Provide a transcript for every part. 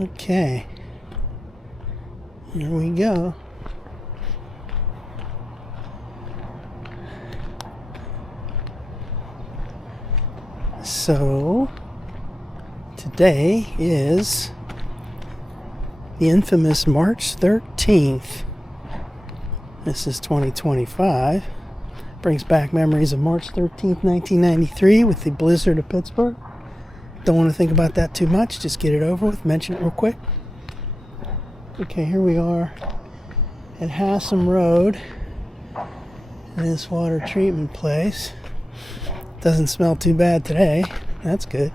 Okay, here we go. So, today is the infamous March 13th. This is 2025. Brings back memories of March 13th, 1993 with the blizzard of Pittsburgh. Don't want to think about that too much. Just get it over with. Mention it real quick. Okay, here we are at Haslam Road in this water treatment place. Doesn't smell too bad today. That's good.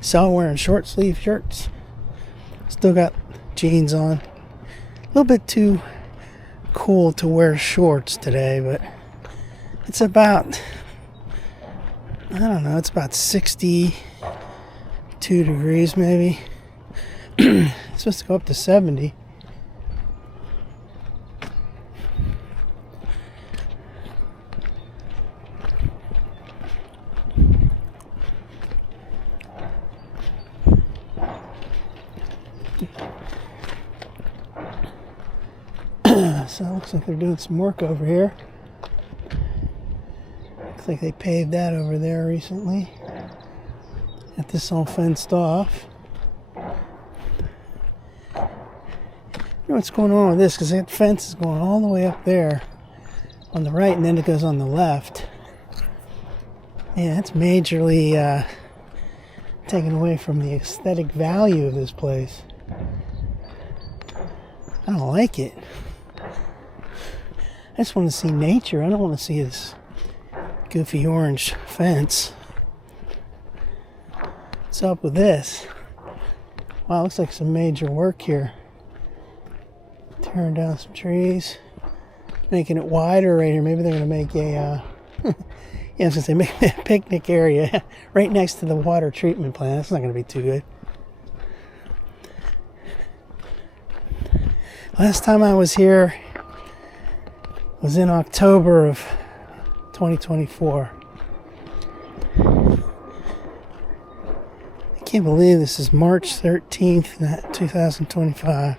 Saw wearing short sleeve shirts. Still got jeans on. A little bit too cool to wear shorts today, but it's about, I don't know, it's about 62 degrees maybe. It's supposed to go up to 70. So it looks like they're doing some work over here. Looks like they paved that over there recently. Got this all fenced off. I know what's going on with this, because that fence is going all the way up there on the right, and then it goes on the left. Yeah, it's majorly taken away from the aesthetic value of this place. I don't like it. I just want to see nature. I don't want to see this goofy orange fence. What's up with this? Wow, looks like some major work here. Tearing down some trees. Making it wider right here. Maybe they're going to make a, yeah, I was going to say, make a picnic area right next to the water treatment plant. That's not going to be too good. Last time I was here was in October of 2024. I can't believe this is March 13th, 2025.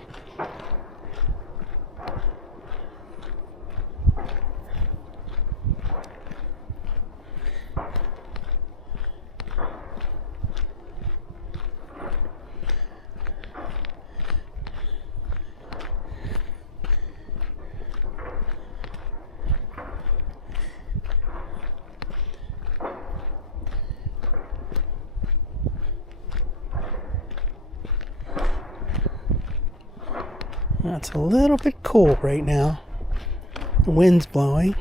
It's a little bit cool right now. The wind's blowing.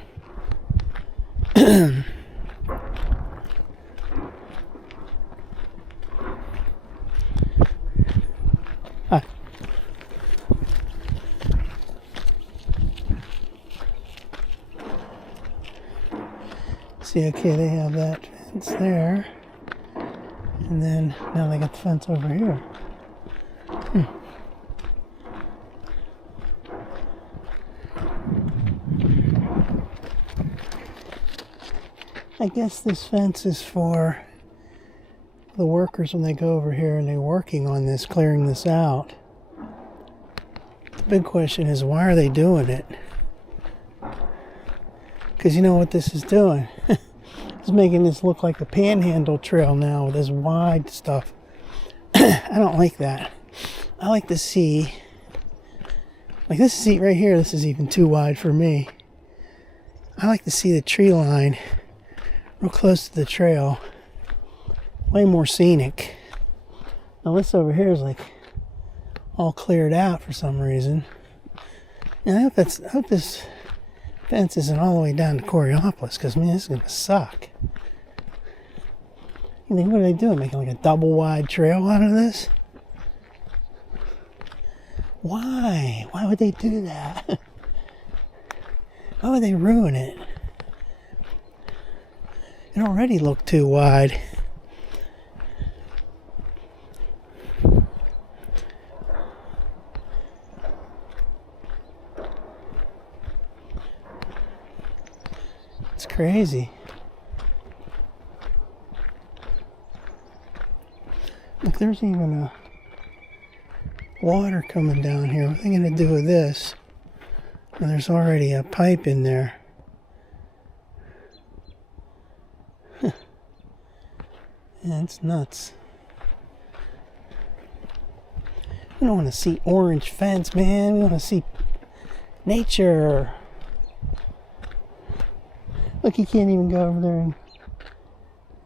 Hi. See, okay, they have that fence there. And then now they got the fence over here. I guess this fence is for the workers when they go over here and they're working on this, clearing this out. The big question is, why are they doing it? Because you know what this is doing? It's making this look like the Panhandle Trail now with this wide stuff. I don't like that. I like to see, like this seat right here, this is even too wide for me. I like to see the tree line real close to the trail. Way more scenic. Now this over here is like all cleared out for some reason. And I hope this fence isn't all the way down to Coraopolis, because man, this is gonna suck. You think, what are they doing? Making like a double wide trail out of this? Why? Why would they do that? Why would they ruin it? It already looked too wide. It's crazy. Look, there's even a water coming down here. What are they going to do with this? And there's already a pipe in there. Yeah, it's nuts. We don't want to see orange fence, man. We want to see nature. Look, you can't even go over there and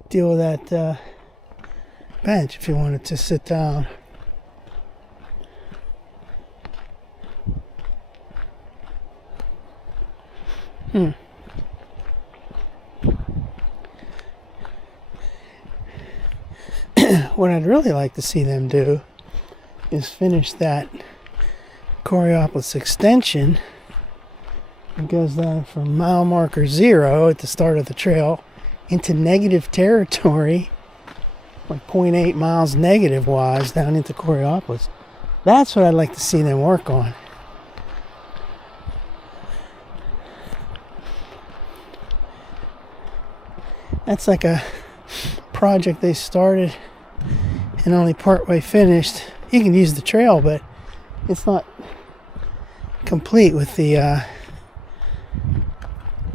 deal with that bench if you wanted to sit down. What I'd really like to see them do is finish that Coraopolis extension. It goes down from mile marker 0 at the start of the trail into negative territory, like 0.8 miles negative wise down into Coraopolis. That's what I'd like to see them work on. That's like a project they started and only partway finished. You can use the trail, but it's not complete with the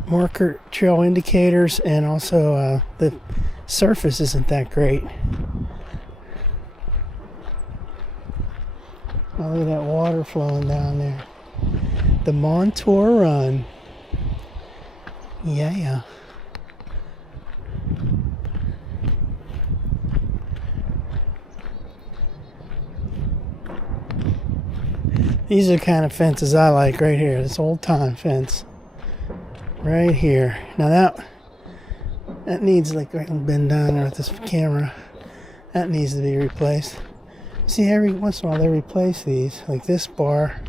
marker trail indicators, and also the surface isn't that great. Oh, look at that water flowing down there. The Montour run. Yeah. These are the kind of fences I like right here. This old time fence. Right here. Now that needs, like, I can bend down there with this camera. That needs to be replaced. See, every once in a while they replace these, like this bar,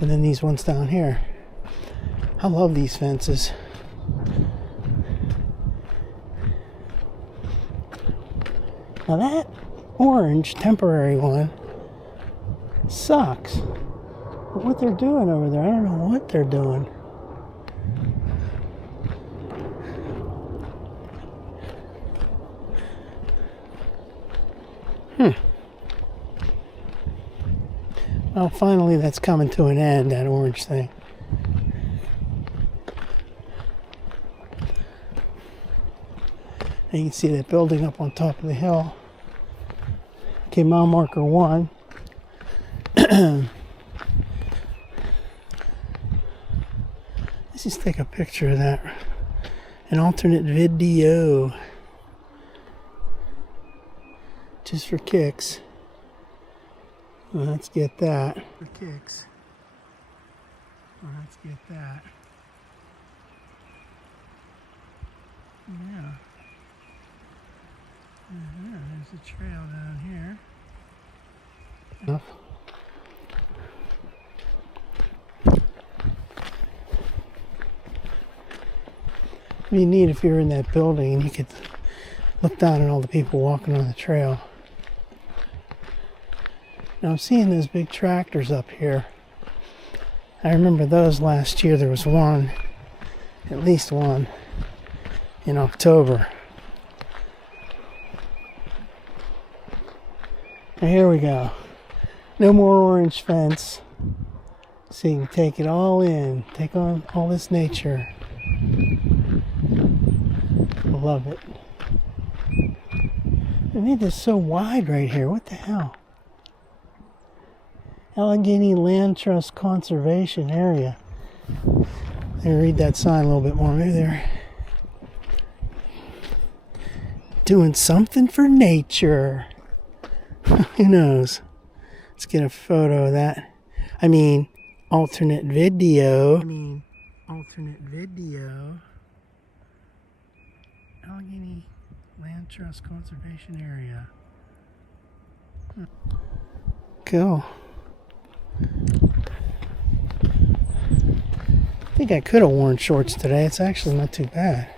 and then these ones down here. I love these fences. Now that orange temporary one sucks. But what they're doing over there, I don't know what they're doing. Well, finally that's coming to an end, that orange thing. And you can see that building up on top of the hill. Okay, mile marker 1. Let's just take a picture of that. An alternate video. Just for kicks. Well, let's get that. For kicks. Well, let's get that. Yeah. There's a trail down here. Enough. It'd be neat if you were in that building and you could look down at all the people walking on the trail. Now I'm seeing those big tractors up here. I remember those last year. There was one, at least one, in October. Now here we go. No more orange fence. So you can take it all in. Take on all this nature. Love it. They made this so wide right here. What the hell? Allegheny Land Trust Conservation Area. Let me read that sign a little bit more. Maybe they're doing something for nature. Who knows? Let's get a photo of that. Alternate video. Allegheny Land Trust Conservation Area. Cool. I think I could have worn shorts today. It's actually not too bad.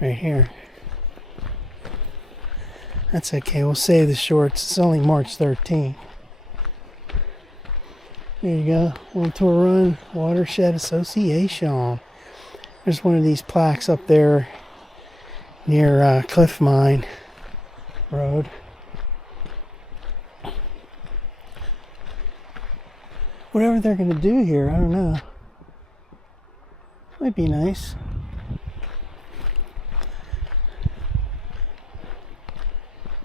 Right here. That's okay. We'll save the shorts. It's only March 13th. There you go. Montour Run Watershed Association. There's one of these plaques up there near Cliff Mine Road. whatever they're going to do here, I don't know. Might be nice.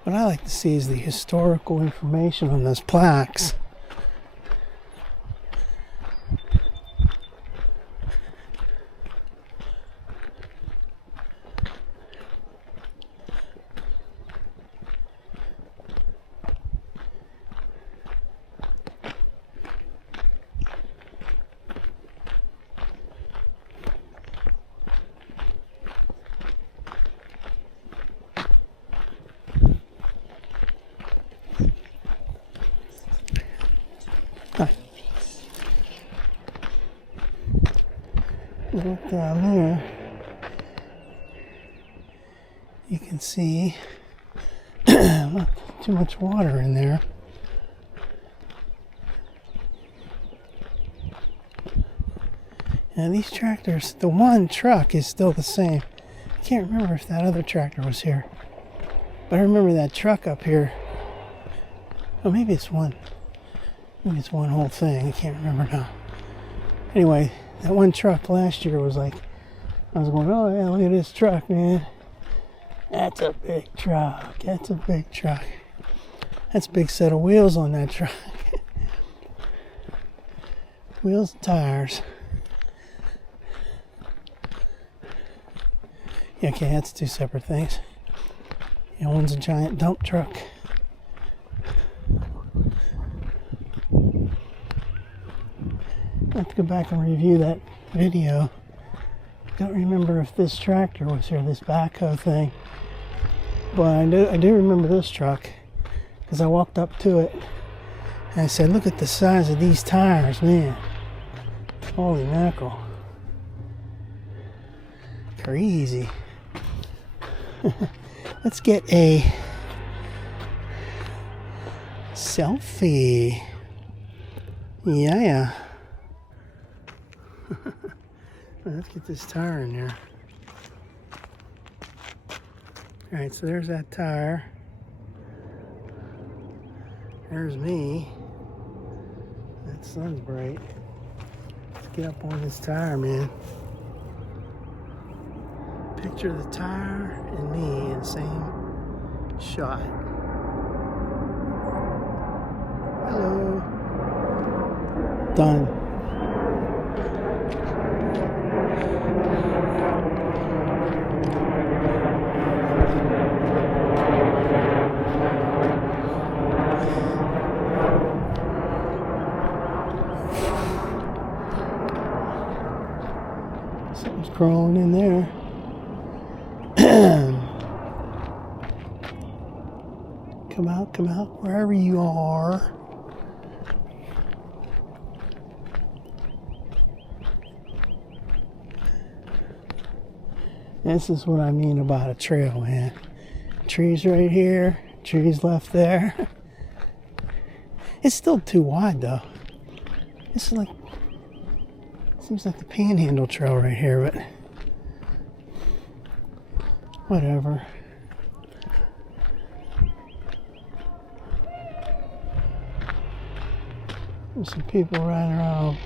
What I like to see is the historical information on those plaques. Look down there, you can see not too much water in there. And these tractors, the one truck is still the same. I can't remember if that other tractor was here, but I remember that truck up here. Oh, maybe it's one. Maybe it's one whole thing. I can't remember now. Anyway, that one truck last year was like, I was going, oh yeah, look at this truck, man. That's a big truck. That's a big truck. That's a big set of wheels on that truck. Wheels and tires. Yeah, okay, that's two separate things. Yeah, one's a giant dump truck. I have to go back and review that video. Don't remember if this tractor was here, this backhoe thing. But I do remember this truck because I walked up to it and I said, look at the size of these tires, man. Holy mackerel. Crazy. Let's get a selfie. Yeah. Let's get this tire in there. Alright, so there's that tire. There's me. That sun's bright. Let's get up on this tire, man. Picture the tire and me in the same shot. Hello. Done. Something's crawling in there. Come out, wherever you are. This is what I mean about a trail, man. Trees right here, trees left there. It's still too wide, though. This is like, seems like the Panhandle Trail right here, but whatever. There's some people riding around on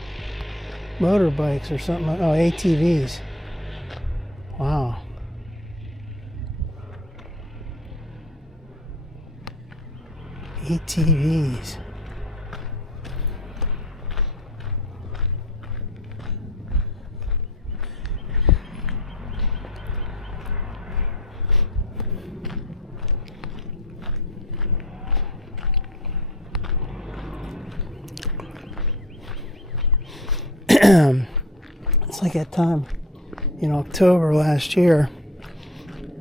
motorbikes or something. Oh, ATVs. Wow. ATVs. It's like that time in October last year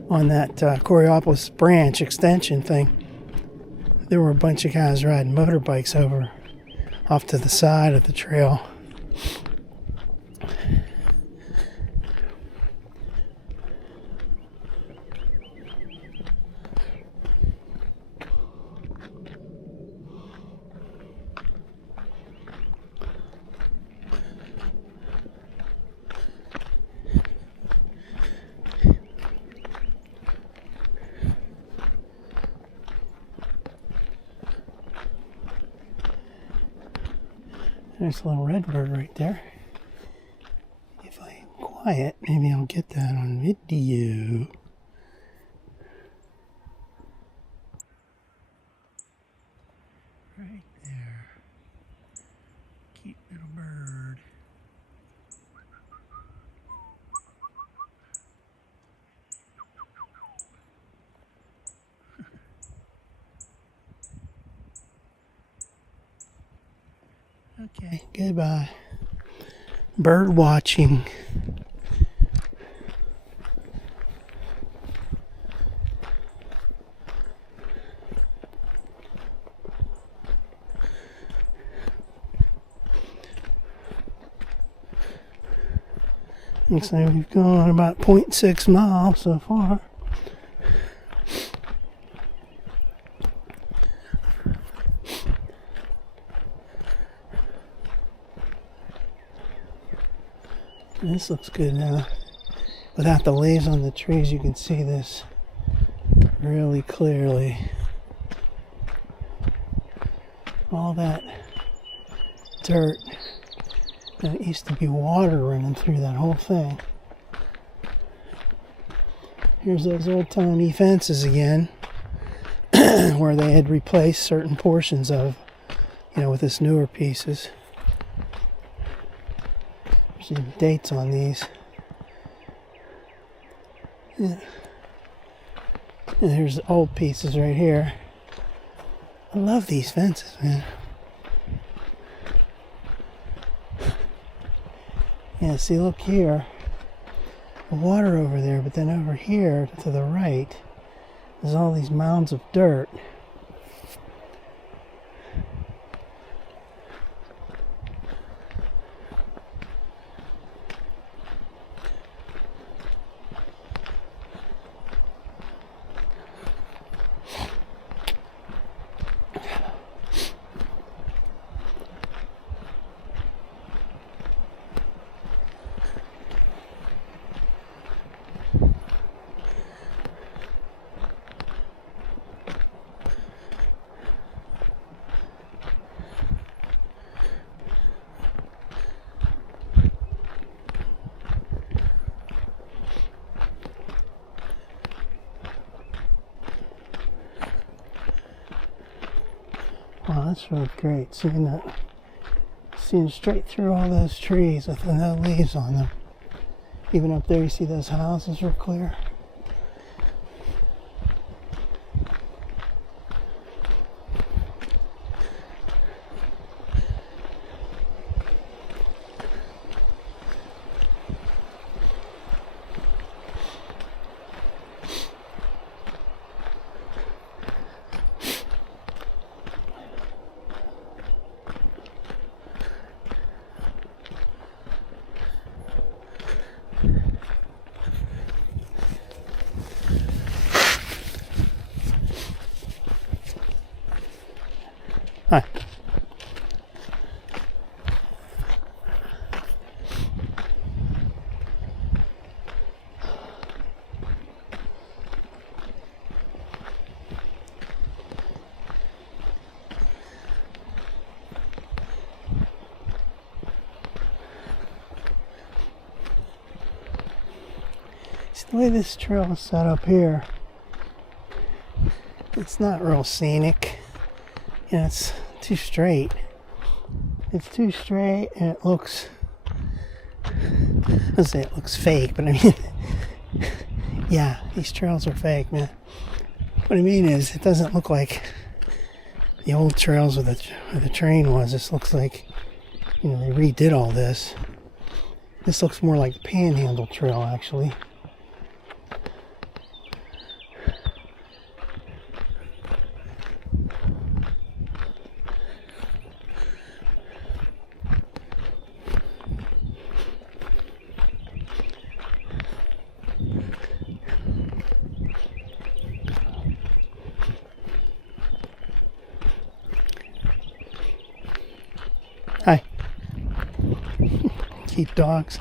on that Coraopolis branch extension thing. There were a bunch of guys riding motorbikes over off to the side of the trail. There's a little red bird right there. If I'm quiet, maybe I'll get that on video. Right there. Cute little bird. Okay, goodbye. Bird watching. Looks like we've gone about 0.6 miles so far. This looks good now. Without the leaves on the trees, you can see this really clearly. All that dirt. And it used to be water running through that whole thing. Here's those old-timey fences again, where they had replaced certain portions of, with this newer pieces. There's dates on these. Yeah. And here's the old pieces right here. I love these fences, man. Yeah, see, look here. The water over there, but then over here to the right, there's all these mounds of dirt. Wow, that's really great, seeing straight through all those trees with no leaves on them. Even up there, you see those houses are clear. Hi. See, the way this trail is set up here, it's not real scenic. It's too straight. It's too straight, and it looks, I say it looks fake, but I mean, yeah, these trails are fake, man. What I mean is, it doesn't look like the old trails where the train was. This looks like, they redid all this. This looks more like the Panhandle Trail, actually. Hi. Cute dogs.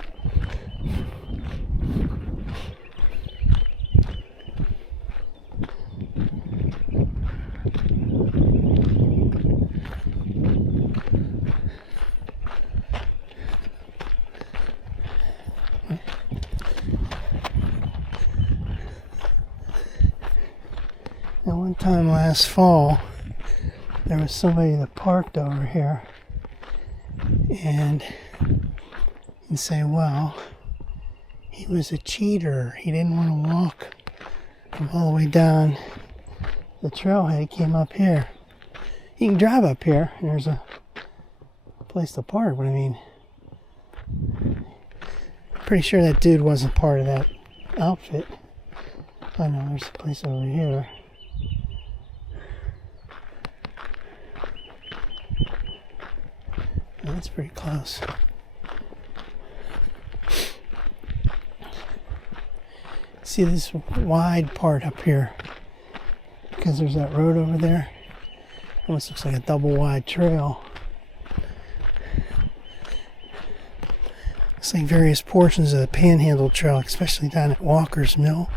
Now, one time last fall, there was somebody that parked over here, and you say, well, he was a cheater. He didn't want to walk from all the way down the trailhead. He came up here. You can drive up here, and there's a place to park, but I mean, pretty sure that dude wasn't part of that outfit. I know, there's a place over here. Oh, that's pretty close. See this wide part up here, because there's that road over there. Almost looks like a double wide trail. Looks like various portions of the Panhandle Trail, especially down at Walker's Mill.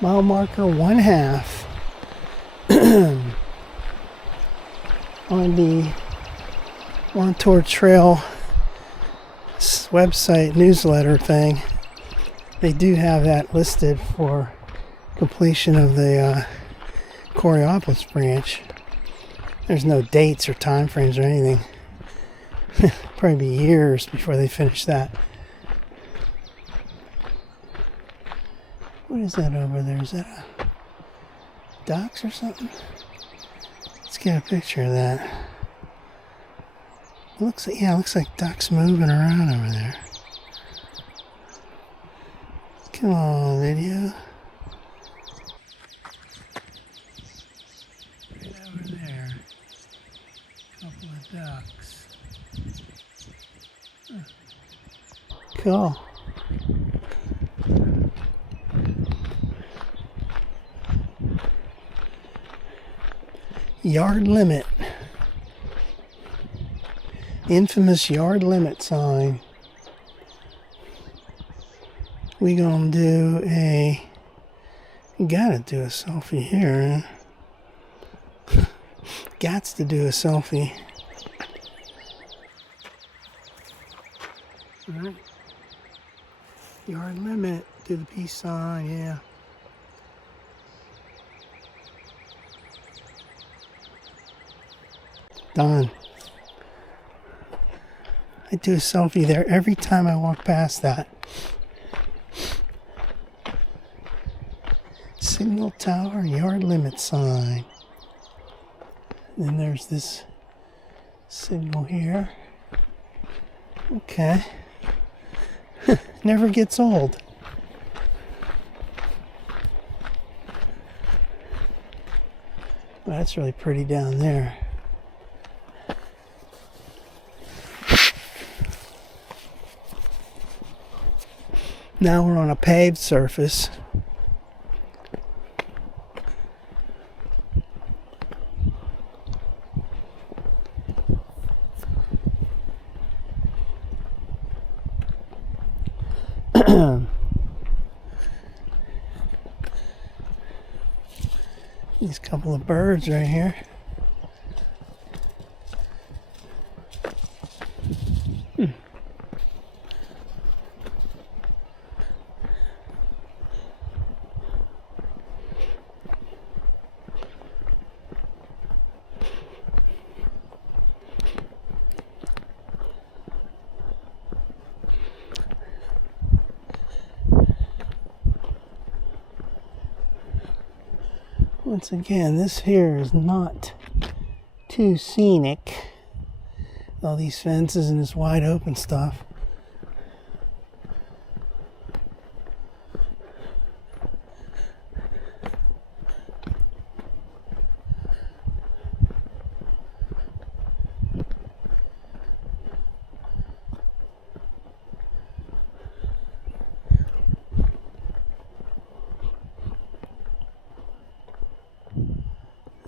Mile marker 1/2 on the Montour Trail website newsletter thing. They do have that listed for completion of the Coraopolis branch. There's no dates or time frames or anything. Probably be years before they finish that. What is that over there? Is that a docks or something? Let's get a picture of that. It looks like ducks moving around over there. Come on, video. Right over there. Couple of ducks. Cool. Yard limit. Infamous yard limit sign. We gonna do a... Gotta do a selfie here. Gots to do a selfie. Alright. Yard limit. Do the peace sign, yeah. Done. I do a selfie there every time I walk past that. Signal tower, yard limit sign. Then there's this signal here. Okay. Never gets old. Well, that's really pretty down there. Now we're on a paved surface. These couple of birds right here. Once again, this here is not too scenic. All these fences and this wide open stuff.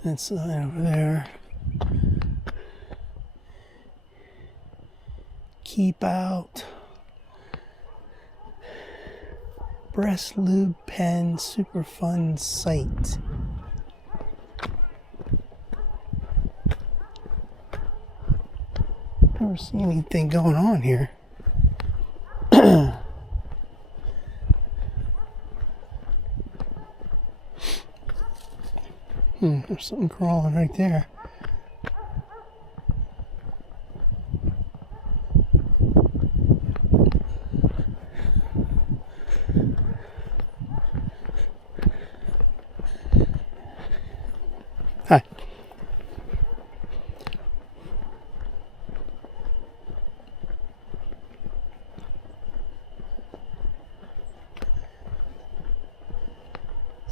That sign over there. Keep out. Breast Lube Pen Super Fun Site. Never seen anything going on here. There's something crawling right there. Hi.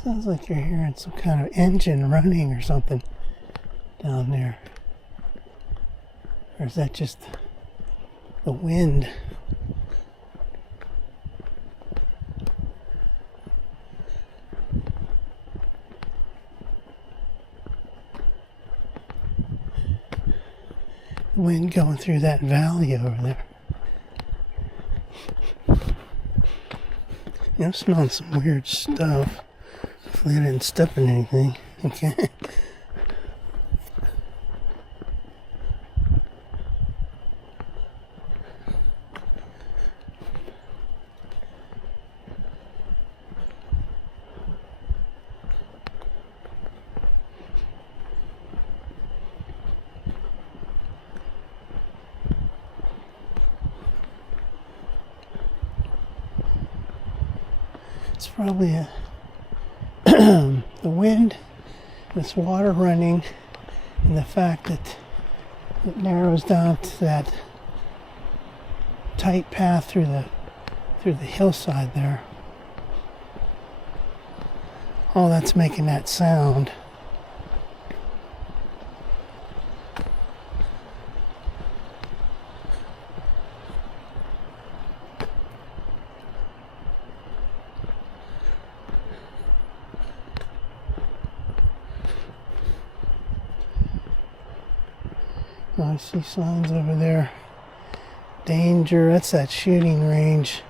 Sounds like you're hearing some kind of engine running or something down there. Or is that just the wind? The wind going through that valley over there. I'm smelling some weird stuff. Hopefully I didn't step in anything. Okay. It's probably the wind, this water running, and the fact that it narrows down to that tight path through the hillside there. All that's making that sound. I see signs over there. Danger, that's that shooting range.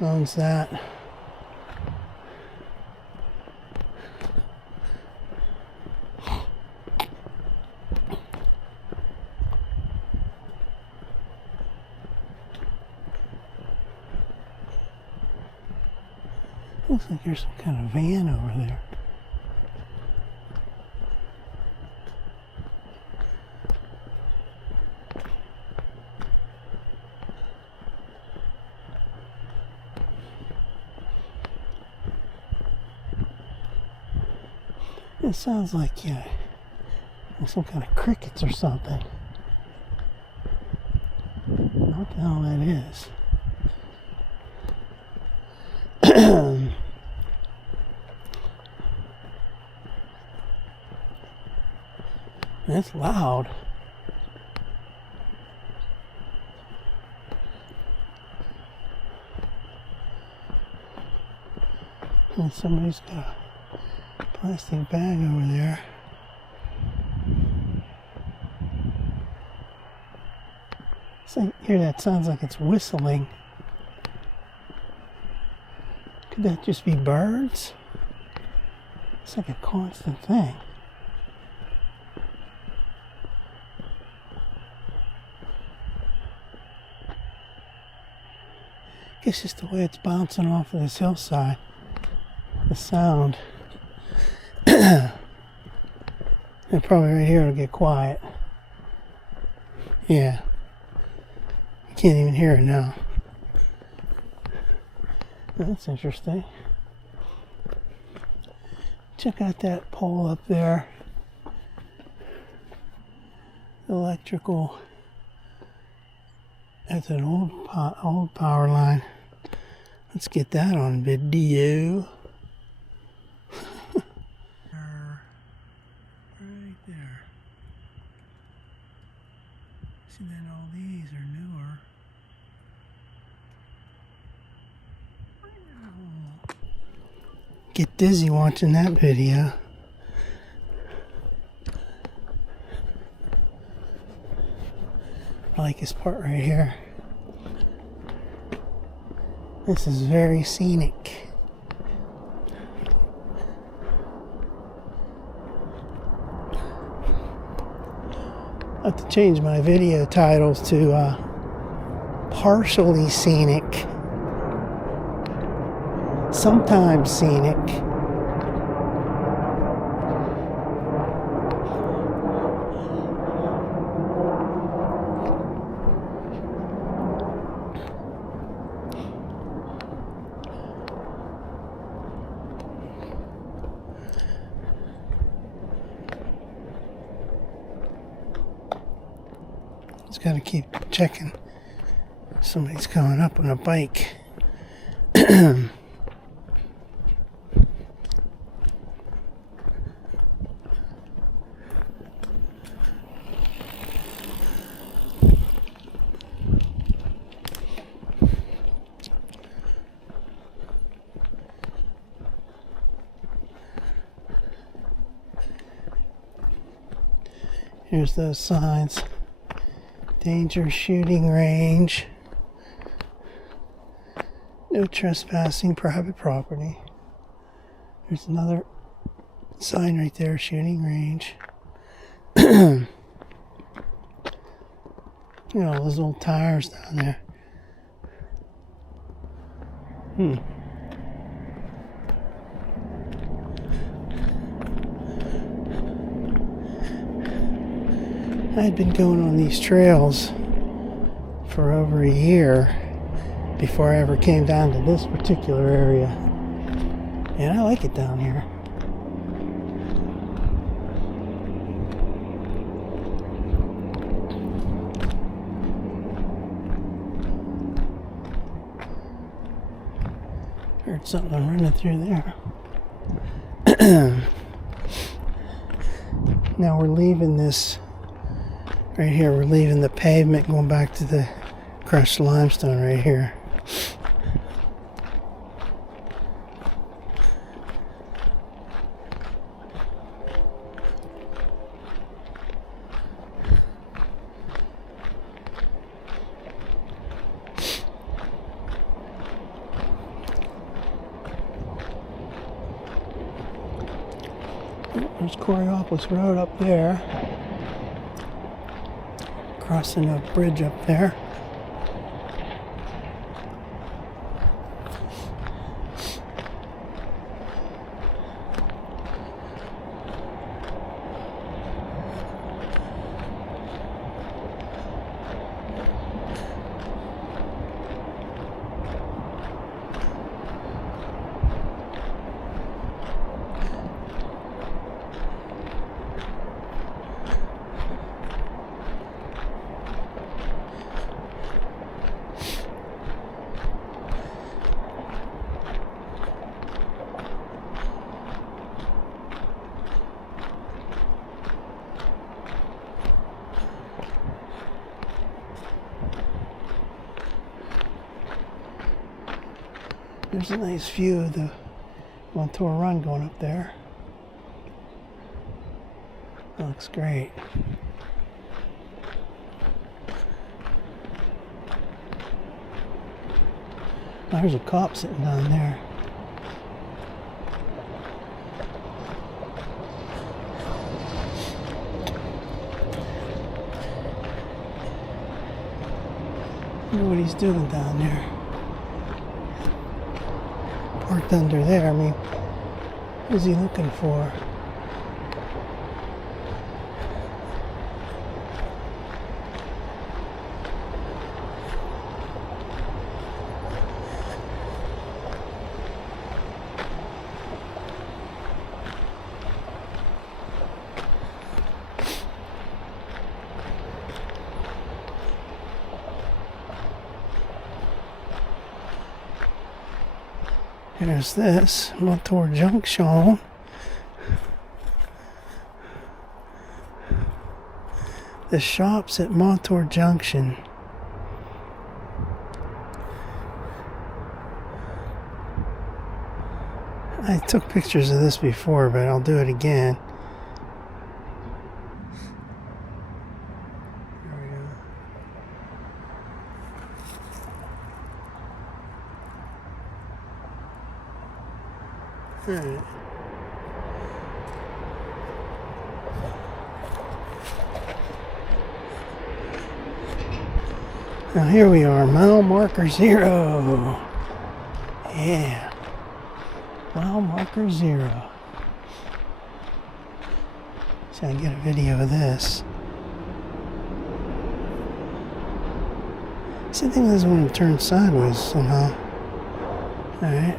Owns that. Looks like there's some kind of van over there. It sounds like some kind of crickets or something. I don't know what the hell that is. That's loud. And somebody's got a plastic bag over there. So hear that? Sounds like it's whistling. Could that just be birds? It's like a constant thing. I guess just the way it's bouncing off of this hillside. The sound. And probably right here it'll get quiet. Yeah. You can't even hear it now. That's interesting. Check out that pole up there. Electrical. That's an old power line. Let's get that on video. Right there. See that all these are newer. Get dizzy watching that video. I like this part right here. This is very scenic. I have to change my video titles to partially scenic, sometimes scenic. Just gotta keep checking. Somebody's coming up on a bike. Here's those signs. Danger shooting range. No trespassing private property. There's another sign right there, shooting range. You know, those old tires down there. I'd been going on these trails for over a year before I ever came down to this particular area. And I like it down here. Heard something running through there. Now we're leaving this right here. We're leaving the pavement, going back to the crushed limestone right here. There's Coraopolis Road up there. Crossing a bridge up there. There's a nice view of the Montour run going up there. That looks great. There's a cop sitting down there. I wonder what he's doing down there. Parked under there. I mean, what is he looking for? There's this Montour Junction. The shops at Montour Junction. I took pictures of this before, but I'll do it again. There we go. Alright. Now here we are, mile marker 0. Yeah. Mile marker 0. See, I can get a video of this. See, I think this one turned sideways somehow. Alright. Alright.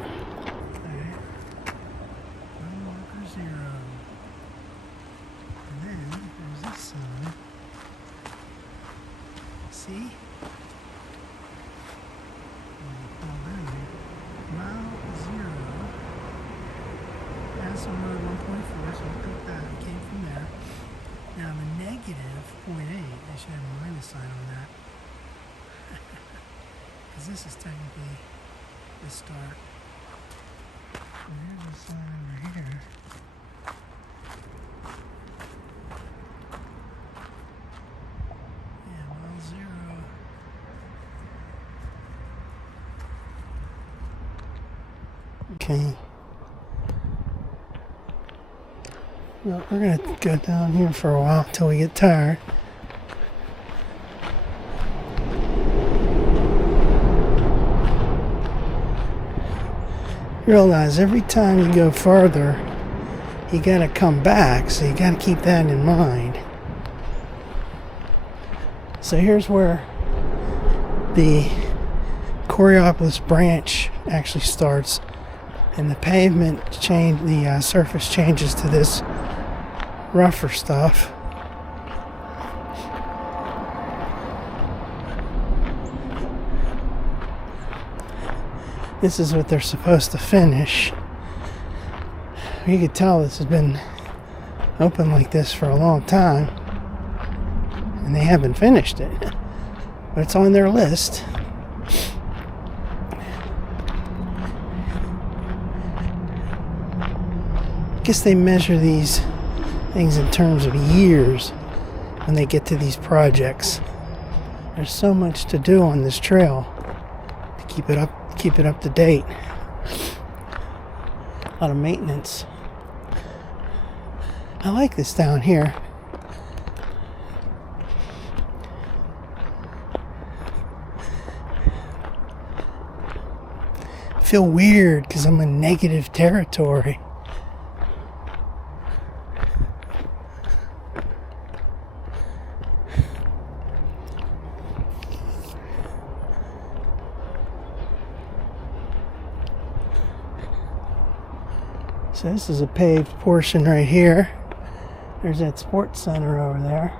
Mile marker 0. And then there's this sign. See? Mile 0. That's on road 1.4, so we'll put that. It came from there. Now the negative 0.8, they should have a minus sign on that. Because this is technically the start. And there's a sign over here. Yeah, mile 0. Okay. Well, we're going to go down here for a while until we get tired. Realize every time you go further, you got to come back, so you got to keep that in mind. So here's where the Coraopolis branch actually starts. And the pavement change, the surface changes to this rougher stuff. This is what they're supposed to finish. You could tell this has been open like this for a long time, and they haven't finished it, but it's on their list. I guess they measure these things in terms of years when they get to these projects. There's so much to do on this trail to keep it up to date. A lot of maintenance. I like this down here. I feel weird because I'm in negative territory. So this is a paved portion right here. There's that sports center over there.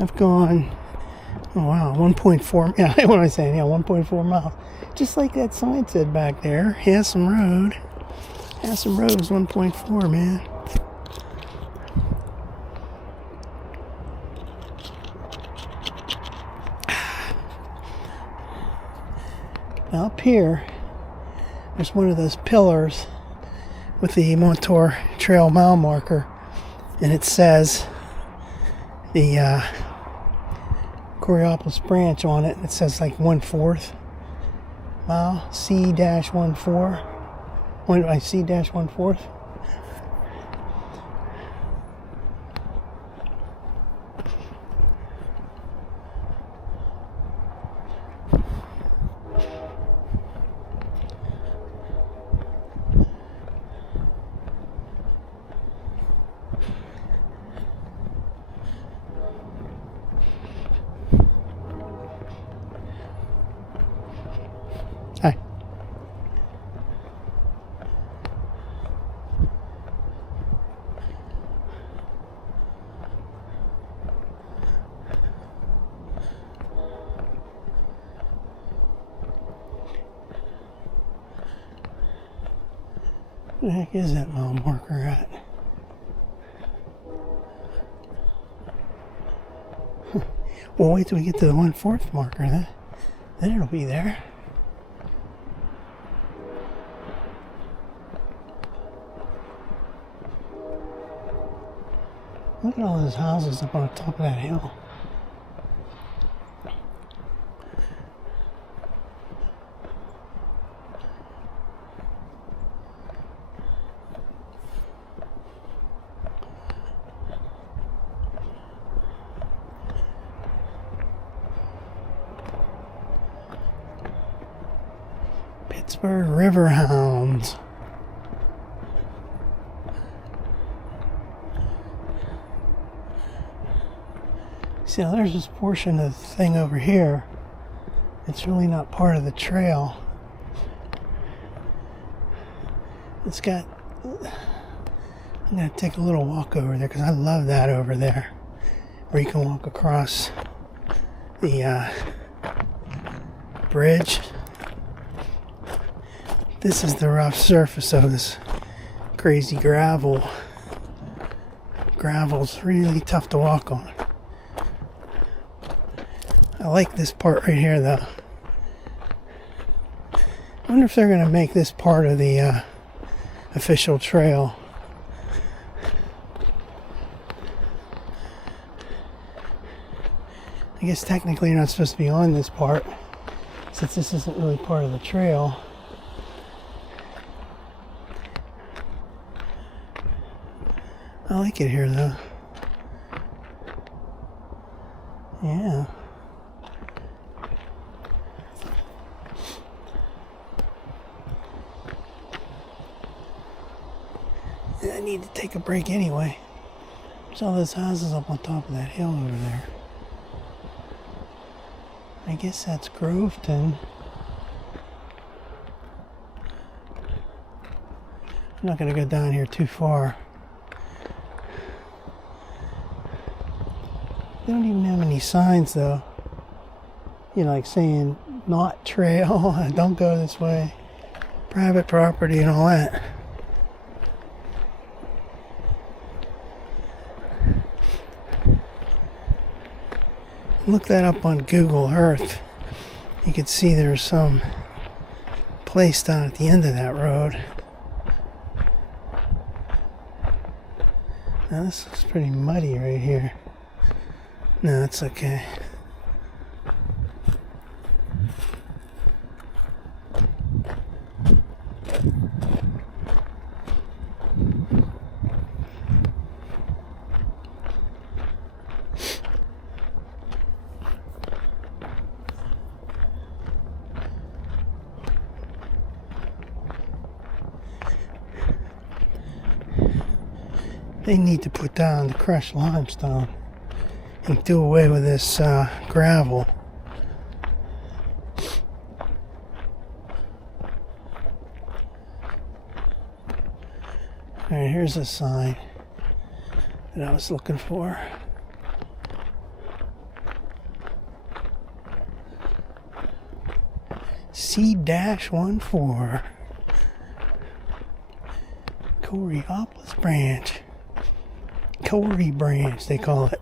I've gone, oh wow, 1.4, yeah, what am I saying? Yeah, 1.4 miles. Just like that sign said back there, Handsome Road. Handsome Road is 1.4, man. Now up here, there's one of those pillars with the Montour trail mile marker, and it says the Coraopolis branch on it. It says like 1/4 mile, C-14, C-1/4. Hi. Where the heck is that mile marker at? Well, wait till we get to the 1/4 marker, then it'll be there. Look at all those houses up on the top of that hill. Pittsburgh Riverhounds. See, now there's this portion of the thing over here. It's really not part of the trail. It's got... I'm going to take a little walk over there because I love that over there. Where you can walk across the bridge. This is the rough surface of this crazy gravel. Gravel's really tough to walk on. I like this part right here though. I wonder if they're going to make this part of the official trail. I guess technically you're not supposed to be on this part since this isn't really part of the trail. I like it here though. Yeah. I need to take a break anyway. There's all those houses up on top of that hill over there. I guess that's Groveton. I'm not going to go down here too far. They don't even have any signs though. You know, like saying not trail, don't go this way, private property and all that. Look that up on Google Earth. You can see there's some place down at the end of that road. Now this looks pretty muddy right here. No, it's okay. They need to put down the crushed limestone and do away with this gravel. Alright, here's a sign that I was looking for. C-14 Coraopolis branch. Corey branch, they call it.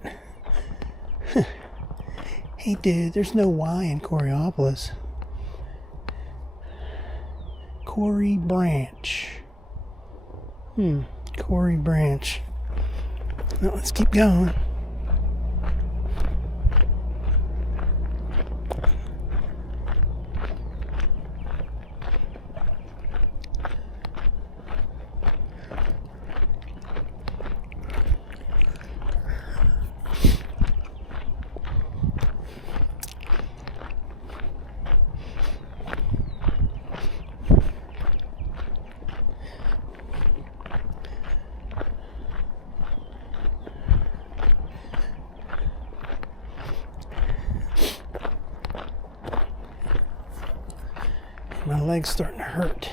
Hey dude, there's no Y in Coraopolis. Corey branch. Corey branch. Well, let's keep going. My leg's starting to hurt.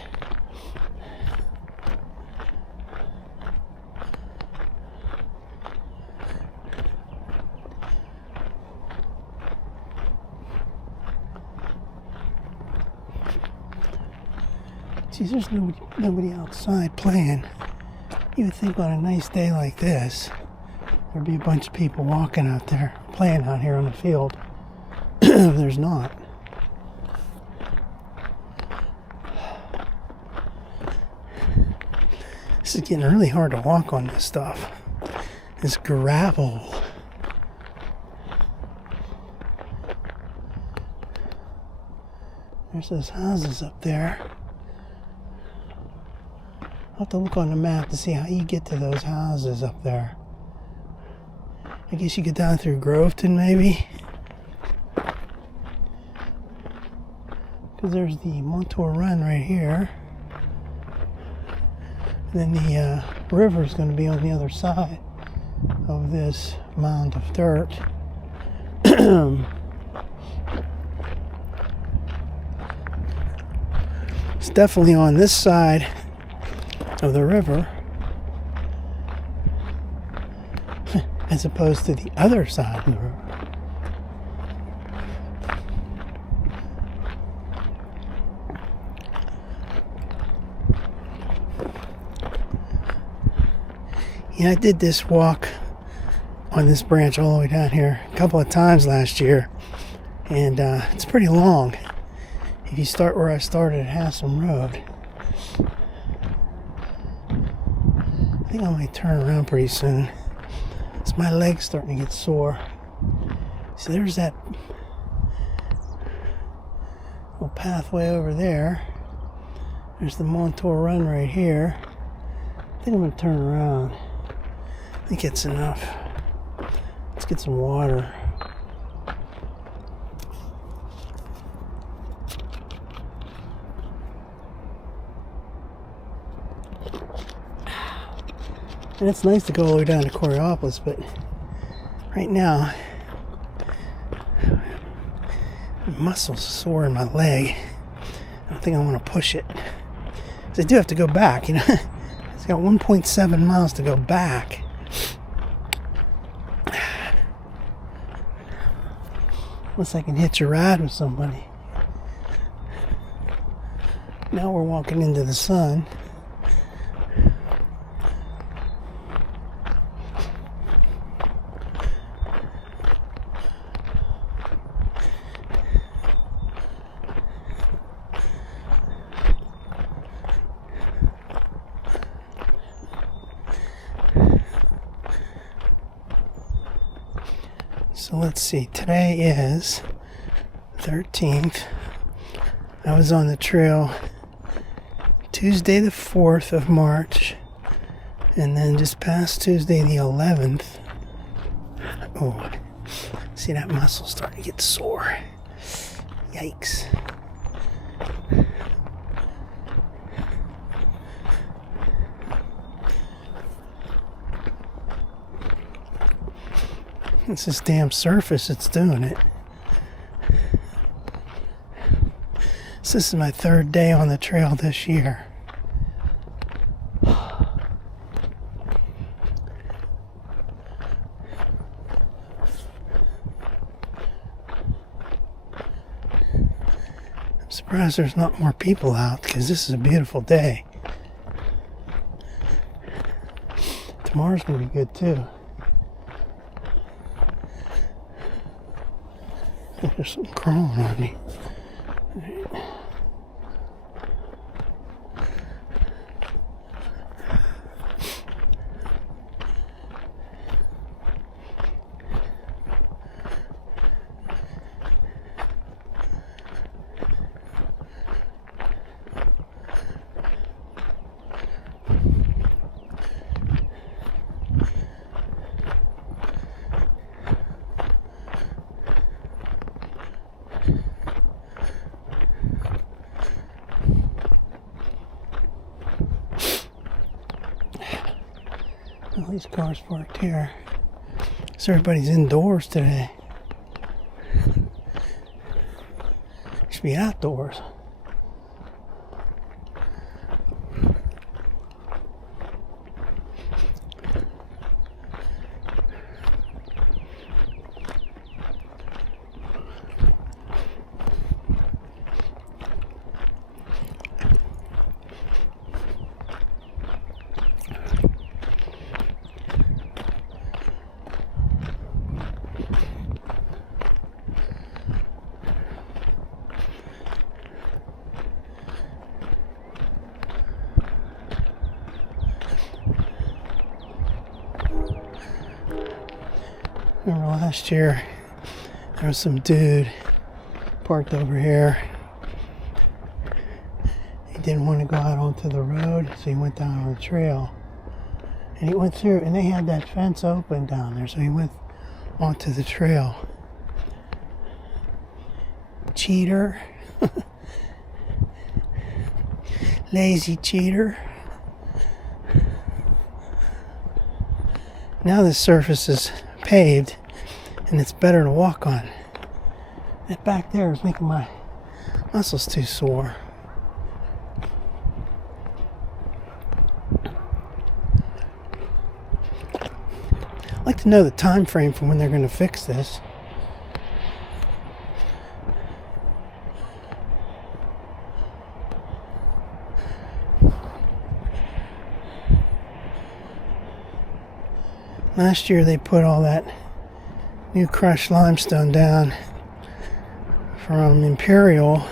Geez, there's nobody outside playing. You would think on a nice day like this, there'd be a bunch of people walking out there, playing out here on the field. There's not. This is getting really hard to walk on this stuff. It's gravel. There's those houses up there. I'll have to look on the map to see how you get to those houses up there. I guess you get down through Groveton maybe? because there's the Montour run right here. And then the river is going to be on the other side of this mound of dirt. It's definitely on this side of the river as opposed to the other side of the river. Yeah, I did this walk on this branch all the way down here a couple of times last year, and it's pretty long. If you start where I started at Haslam Road, I think I might turn around pretty soon. It's my legs starting to get sore. See, there's that little pathway over there. There's the Montour run right here. I think I'm going to turn around. I think it's enough. Let's get some water. And it's nice to go all the way down to Coraopolis, but right now, my muscles sore in my leg. I don't think I want to push it. Because I do have to go back, you know. It's got 1.7 miles to go back. Unless I can hitch a ride with somebody. Now we're walking into the sun. So let's see, today is 13th. I was on the trail Tuesday the 4th of March, and then just past Tuesday the 11th. Oh, see that muscle starting to get sore. Yikes. It's this damn surface that's doing it. So this is my third day on the trail this year. I'm surprised there's not more people out because this is a beautiful day. Tomorrow's going to be good too. There's something crawling on me. All these cars parked here. So everybody's indoors today. Should be outdoors. Remember last year, there was some dude parked over here. He didn't want to go out onto the road, so he went down on the trail. And he went through, and they had that fence open down there, so he went onto the trail. Cheater. Lazy cheater. Now this surface is paved and it's better to walk on. That back there is making my muscles too sore. I'd like to know the time frame for when they're going to fix this. Last year they put all that new crushed limestone down from Imperial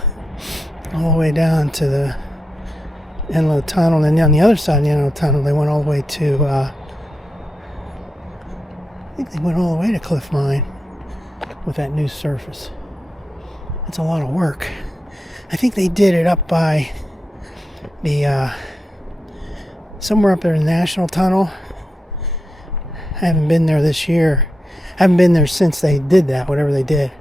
all the way down to the Enloe Tunnel, and then on the other side of the Enloe Tunnel they went all the way to I think they went all the way to Cliff Mine with that new surface. That's a lot of work. I think they did it up by the somewhere up there in the National Tunnel. I haven't been there this year. I haven't been there since they did that, whatever they did.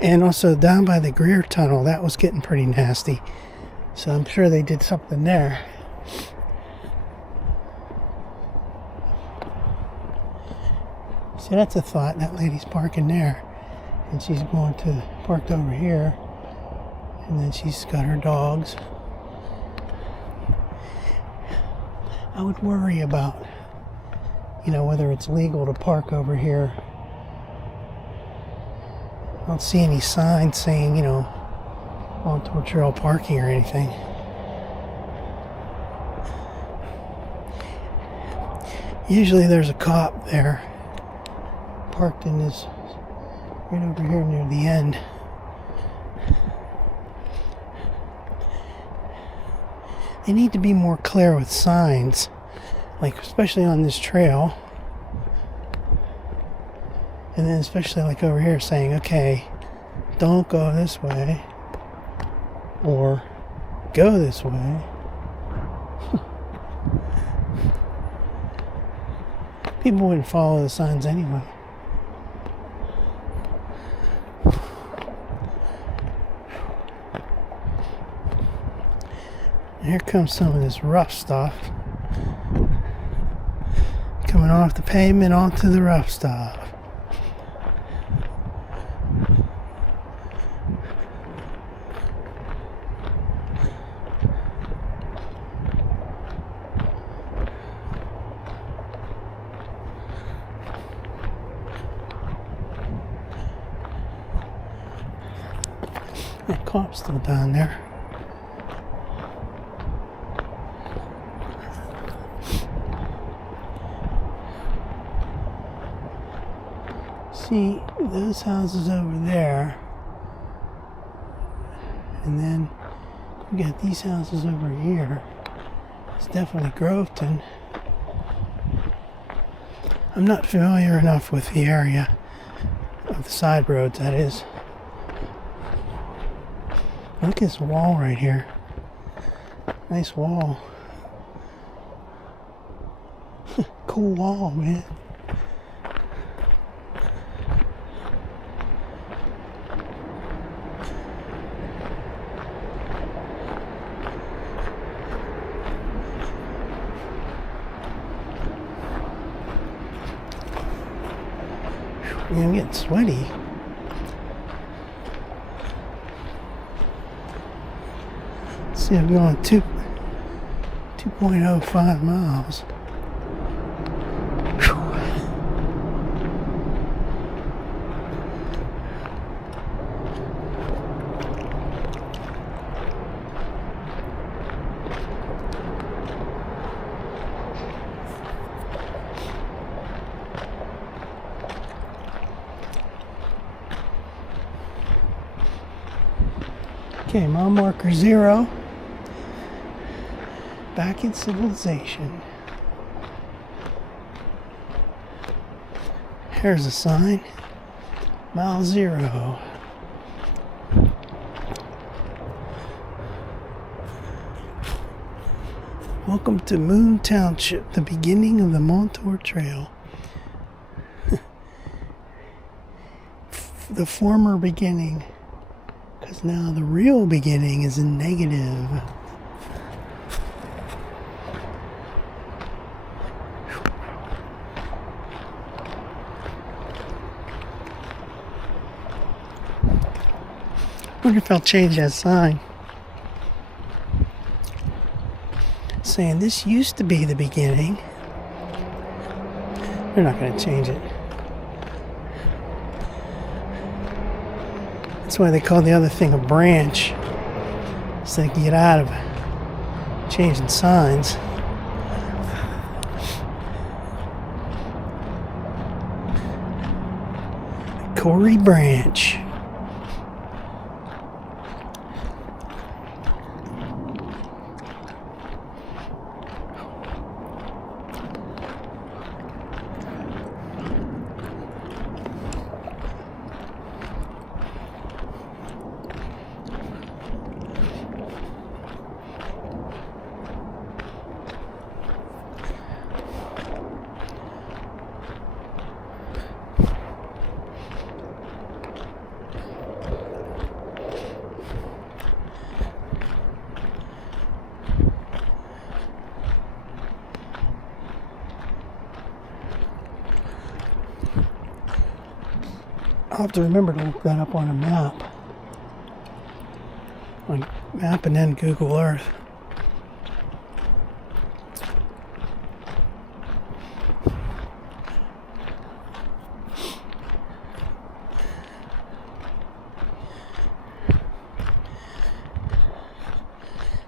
And also down by the Greer Tunnel, that was getting pretty nasty. So I'm sure they did something there. See, that's a thought. That lady's parking there. And she's going to parked over here. And then she's got her dogs. I would worry about, whether it's legal to park over here. I don't see any signs saying, Montour Trail parking or anything. Usually there's a cop there, parked in this, right over here near the end. They need to be more clear with signs, like especially on this trail. And then especially like over here saying, okay, don't go this way, or go this way. People wouldn't follow the signs anyway. Here comes some of this rough stuff. Coming off the pavement onto the rough stuff. That cop's still down there. See those houses over there, and then we got these houses over here. It's definitely Groveton. I'm not familiar enough with the area of the side roads, that is. Look at this wall right here. Nice wall. Cool wall, man. I'm getting sweaty. Let's see, I'm going 2.05 miles. Whew. Okay, mile marker 0. Back in civilization. Here's a sign. Mile 0. Welcome to Moon Township, the beginning of the Montour Trail. The former beginning. Because now the real beginning is a negative. I wonder if I'll change that sign. Saying this used to be the beginning. They're not going to change it. That's why they call the other thing a branch. So they can get out of changing signs. Corey Branch. I'll have to remember to look that up on a map. On map and then Google Earth.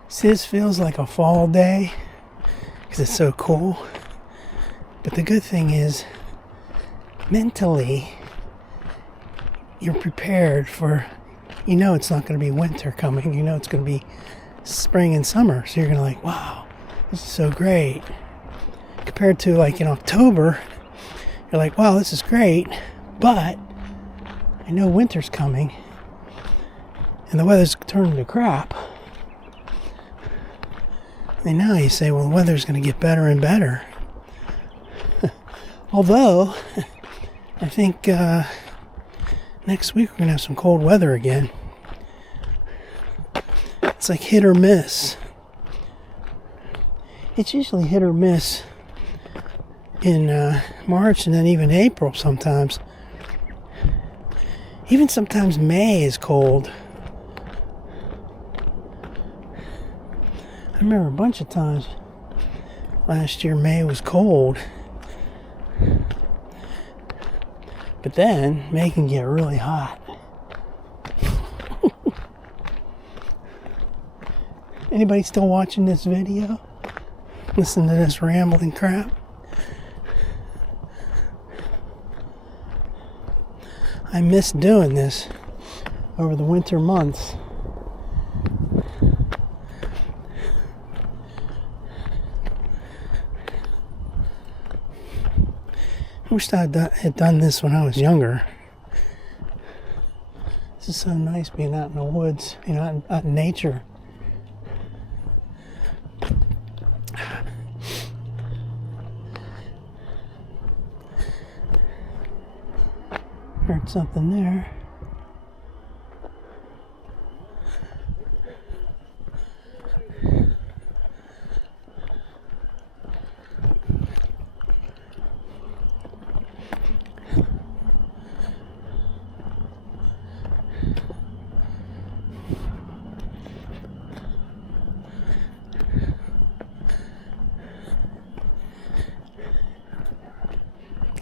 See, this feels like a fall day because it's so cool. But the good thing is, mentally, you're prepared for, you know it's not going to be winter coming. You know it's going to be spring and summer. So you're going to like, wow, this is so great. Compared to like in October, you're like, wow, this is great. But I know winter's coming. And the weather's turning to crap. And now you say, well, the weather's going to get better and better. Although, I think next week we're going to have some cold weather again. It's like hit or miss. It's usually hit or miss in March and then even April sometimes. Even sometimes May is cold. I remember a bunch of times last year May was cold. But then May can get really hot. Anybody still watching this video? Listen to this rambling crap? I miss doing this over the winter months. I wish I had done this when I was younger. This is so nice being out in the woods, you know, out in nature. Heard something there.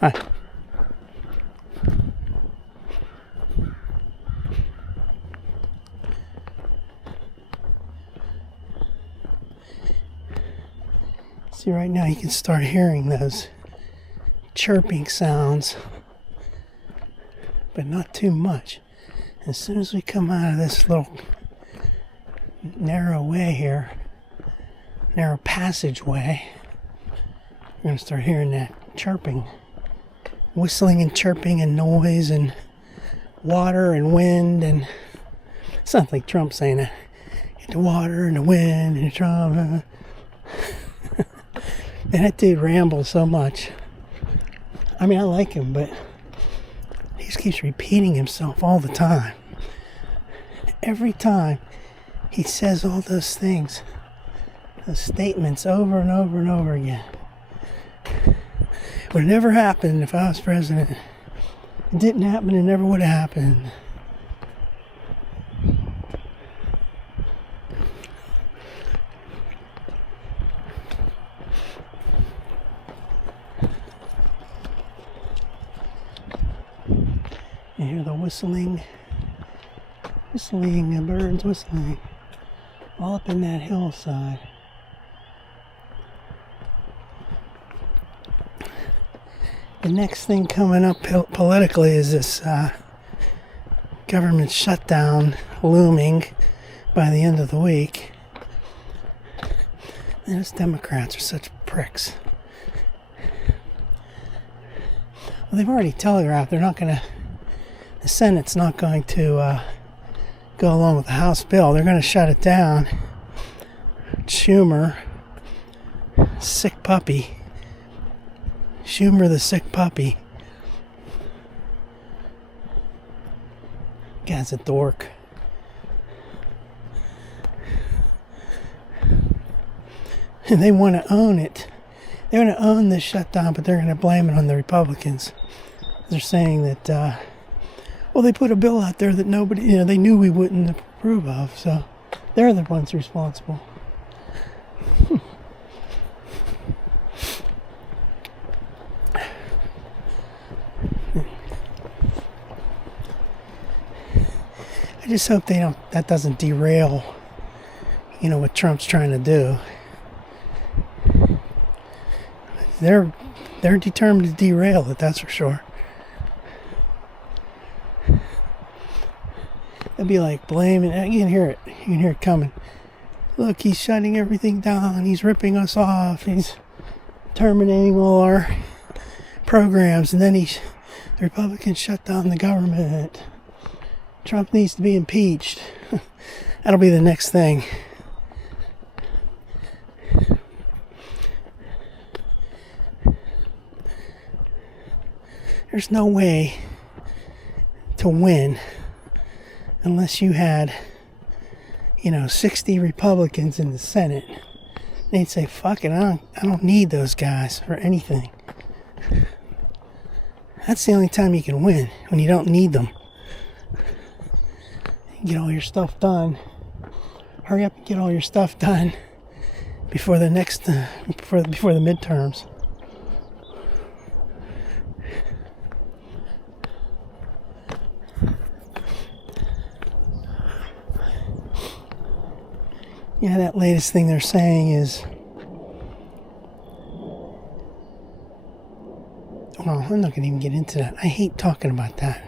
Hi. See, right now you can start hearing those chirping sounds, but not too much. As soon as we come out of this little narrow way here, narrow passageway, we're going to start hearing that chirping. Whistling and chirping and noise and water and wind, and it's not like Trump saying it. The water and the wind and Trump. And that dude rambles so much. I mean, I like him, but he just keeps repeating himself all the time. every time he says all those things, those statements over and over and over again. It would never happen if I was president. It didn't happen, it never would have happened. You hear the whistling, birds whistling, all up in that hillside. The next thing coming up politically is this government shutdown looming by the end of the week. And those Democrats are such pricks. Well, they've already telegraphed they're not going to, the Senate's not going to go along with the House bill. They're going to shut it down. Schumer, sick puppy. Schumer the sick puppy. Guy's a dork. And they want to own it. They want to own this shutdown, but they're going to blame it on the Republicans. They're saying that, well, they put a bill out there that nobody, they knew we wouldn't approve of, so they're the ones responsible. I just hope that doesn't derail, what Trump's trying to do. They're determined to derail it, that's for sure. They'll be like blaming, you can hear it coming. Look, he's shutting everything down, he's ripping us off, he's terminating all our programs, and then the Republicans shut down the government. Trump needs to be impeached. That'll be the next thing. There's no way to win unless you had, 60 Republicans in the Senate. They'd say, fuck it, I don't need those guys for anything. That's the only time you can win, when you don't need them. Get all your stuff done. Hurry up and get all your stuff done before the before the midterms. Yeah, that latest thing they're saying is, well, I'm not going to even get into that. I hate talking about that.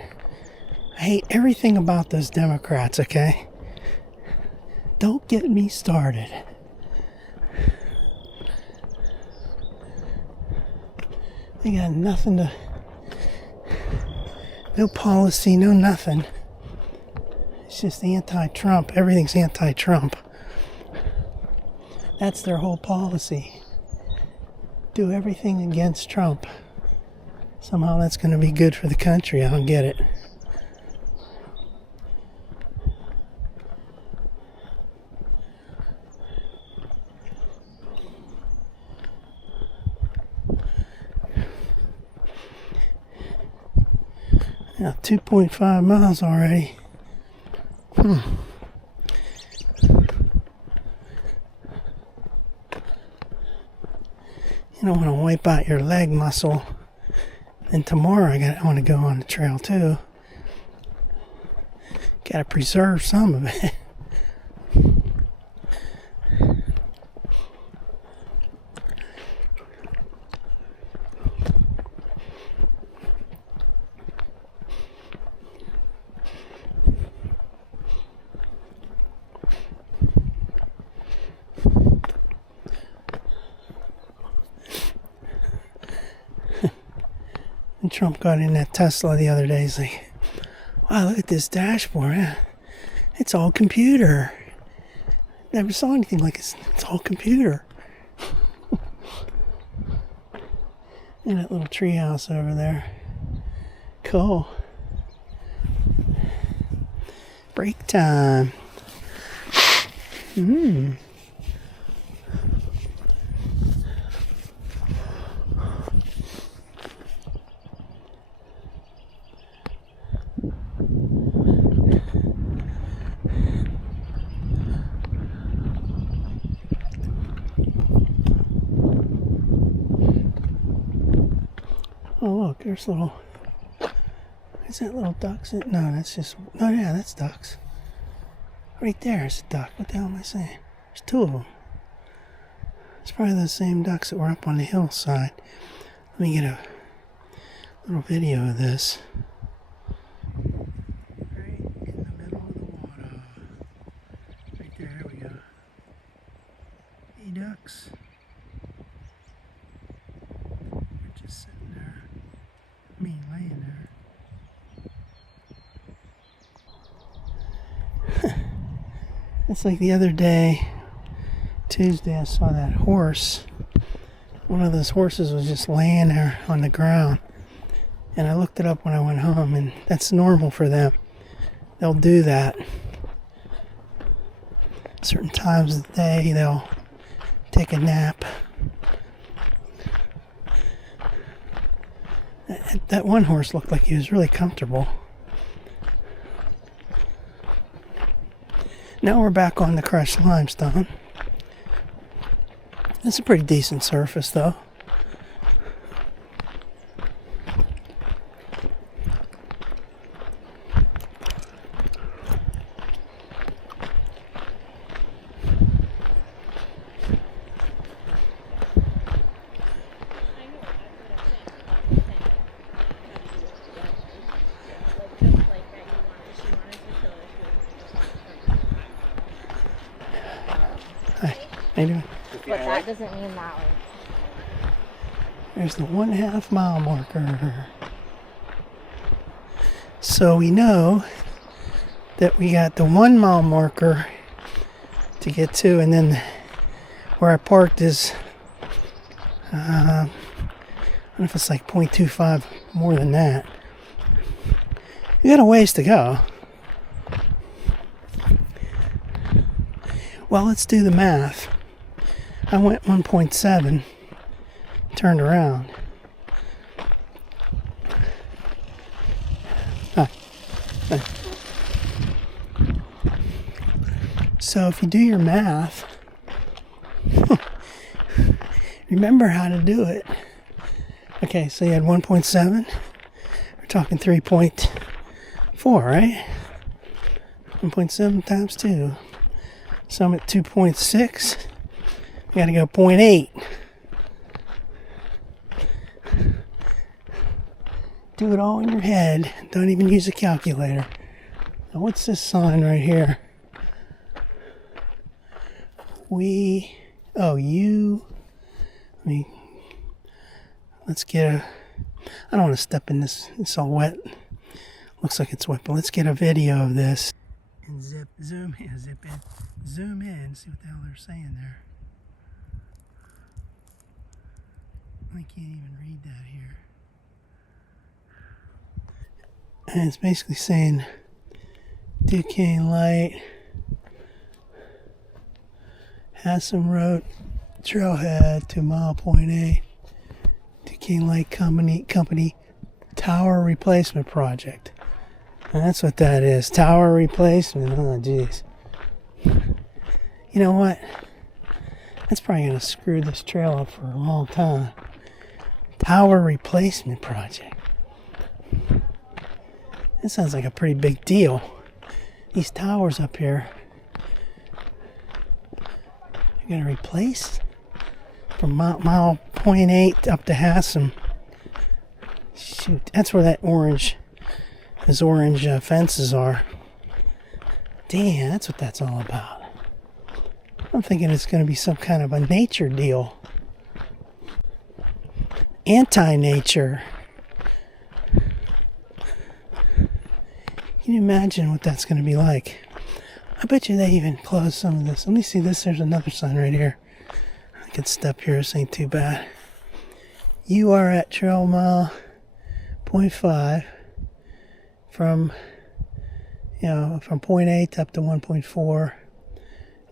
I hate everything about those Democrats, okay? Don't get me started. They got nothing to... No policy, no nothing. It's just anti-Trump. Everything's anti-Trump. That's their whole policy. Do everything against Trump. Somehow that's going to be good for the country. I don't get it. Now 2.5 miles already. You don't want to wipe out your leg muscle. And tomorrow I want to go on the trail too. Got to preserve some of it. And Trump got in that Tesla the other day. He's like, wow, look at this dashboard. It's all computer. Never saw anything like it. It's all computer. And that little treehouse over there. Cool. Break time. Oh look, there's little. Is that little ducks? No, that's just. No, yeah, that's ducks. Right there is a duck. What the hell am I saying? There's two of them. It's probably the same ducks that were up on the hillside. Let me get a little video of this. Right in the middle of the water. Right there we go. Hey ducks. They're just sitting there. I mean, laying there. It's like the other day, Tuesday, I saw that horse. One of those horses was just laying there on the ground. And I looked it up when I went home, and that's normal for them. They'll do that. Certain times of the day, they'll take a nap. That one horse looked like he was really comfortable. Now we're back on the crushed limestone. It's a pretty decent surface though. Hi, how you doing? But that doesn't mean that way. There's the 1/2 mile marker. So we know that we got the 1 mile marker to get to, and then where I parked is, I don't know if it's like 0.25 more than that. We got a ways to go. Well, let's do the math. I went 1.7, turned around. So if you do your math, remember how to do it. Okay, so you had 1.7. We're talking 3.4, right? 1.7 times 2. So I'm at 2.6. I gotta go 0.8. Do it all in your head. Don't even use a calculator. Now what's this sign right here? Let's get a, I don't want to step in this, it's all wet. Looks like it's wet, but let's get a video of this. And zoom in, see what the hell they're saying there. I can't even read that here. And it's basically saying Duquesne Light, Hassan Road, Trailhead to mile 0.8, Duquesne Light Company Tower Replacement Project. And that's what that is, tower replacement. Oh, jeez. You know what? That's probably going to screw this trail up for a long time. Tower replacement project. That sounds like a pretty big deal. These towers up here, you're going to replace from mile 0.8 up to Hassan. Shoot, that's where that orange fences are. Damn, that's what that's all about. I'm thinking it's going to be some kind of a nature deal. Anti-nature. Can you imagine what that's going to be like? I bet you they even closed some of this. Let me see this. There's another sign right here. I can step here. This ain't too bad. You are at trail mile 0.5 from You know, from 0.8 up to 1.4.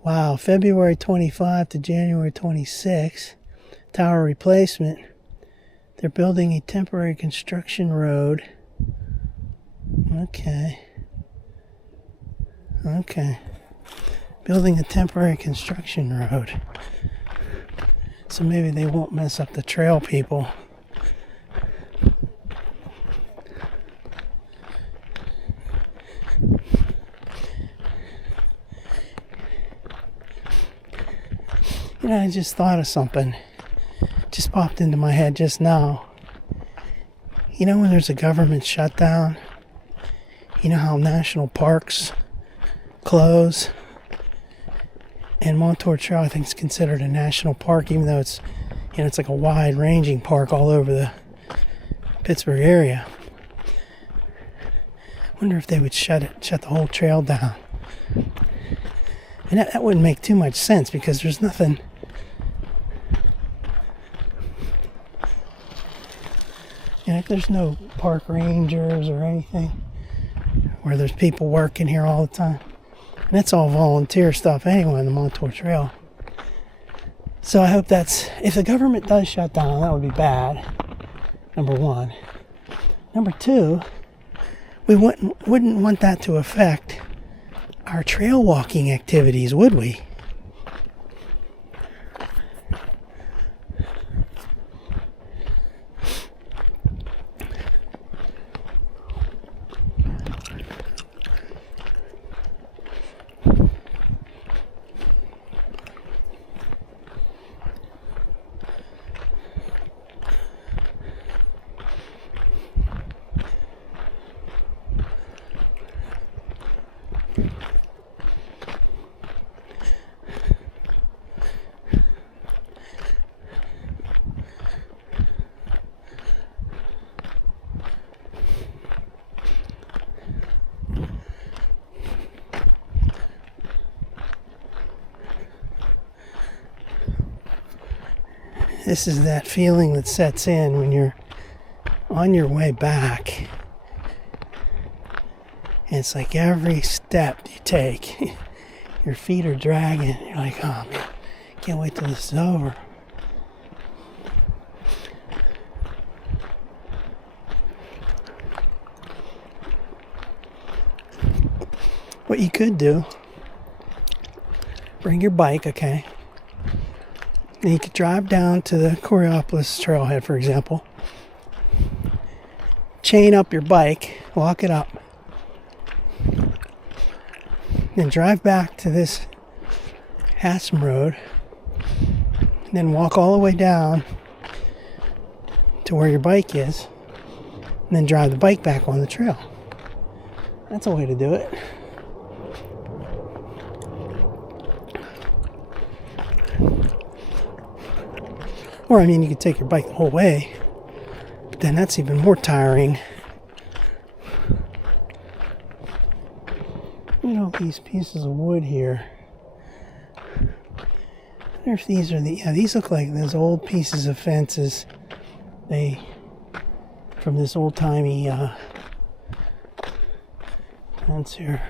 Wow, February 25 to January 26. Tower replacement. They're building a temporary construction road. Okay. Building a temporary construction road. So maybe they won't mess up the trail people. You know, I just thought of something. Just popped into my head just now. You know when there's a government shutdown? You know how national parks close? And Montour Trail, I think, is considered a national park, even though it's, you know, it's like a wide-ranging park all over the Pittsburgh area. I wonder if they would shut the whole trail down. And that wouldn't make too much sense because there's nothing. You know, there's no park rangers or anything where there's people working here all the time. And that's all volunteer stuff anyway on the Montour Trail. So I hope if the government does shut down, that would be bad. Number one. Number two, we wouldn't want that to affect our trail walking activities, would we? This is that feeling that sets in when you're on your way back. And it's like every step you take, your feet are dragging. You're like, oh man, can't wait till this is over. What you could do, bring your bike, okay? And you could drive down to the Coraopolis trailhead, for example. Chain up your bike, lock it up. Then drive back to this Haslam Road. And then walk all the way down to where your bike is. And then drive the bike back on the trail. That's a way to do it. Or, I mean, you could take your bike the whole way, but then that's even more tiring. You know, these pieces of wood here. I wonder if these are these look like those old pieces of fences. From this old-timey fence here.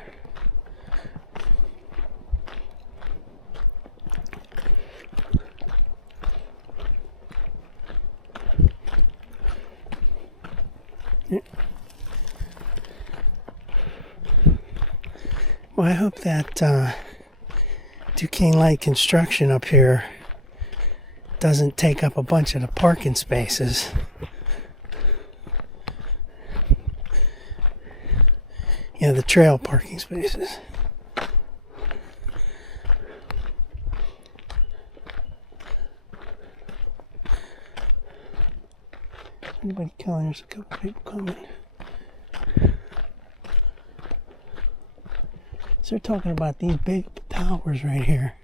Well, I hope that Duquesne Light construction up here doesn't take up a bunch of the parking spaces. You know, the trail parking spaces. Anybody coming? There's a couple people coming. So they're talking about these big towers right here.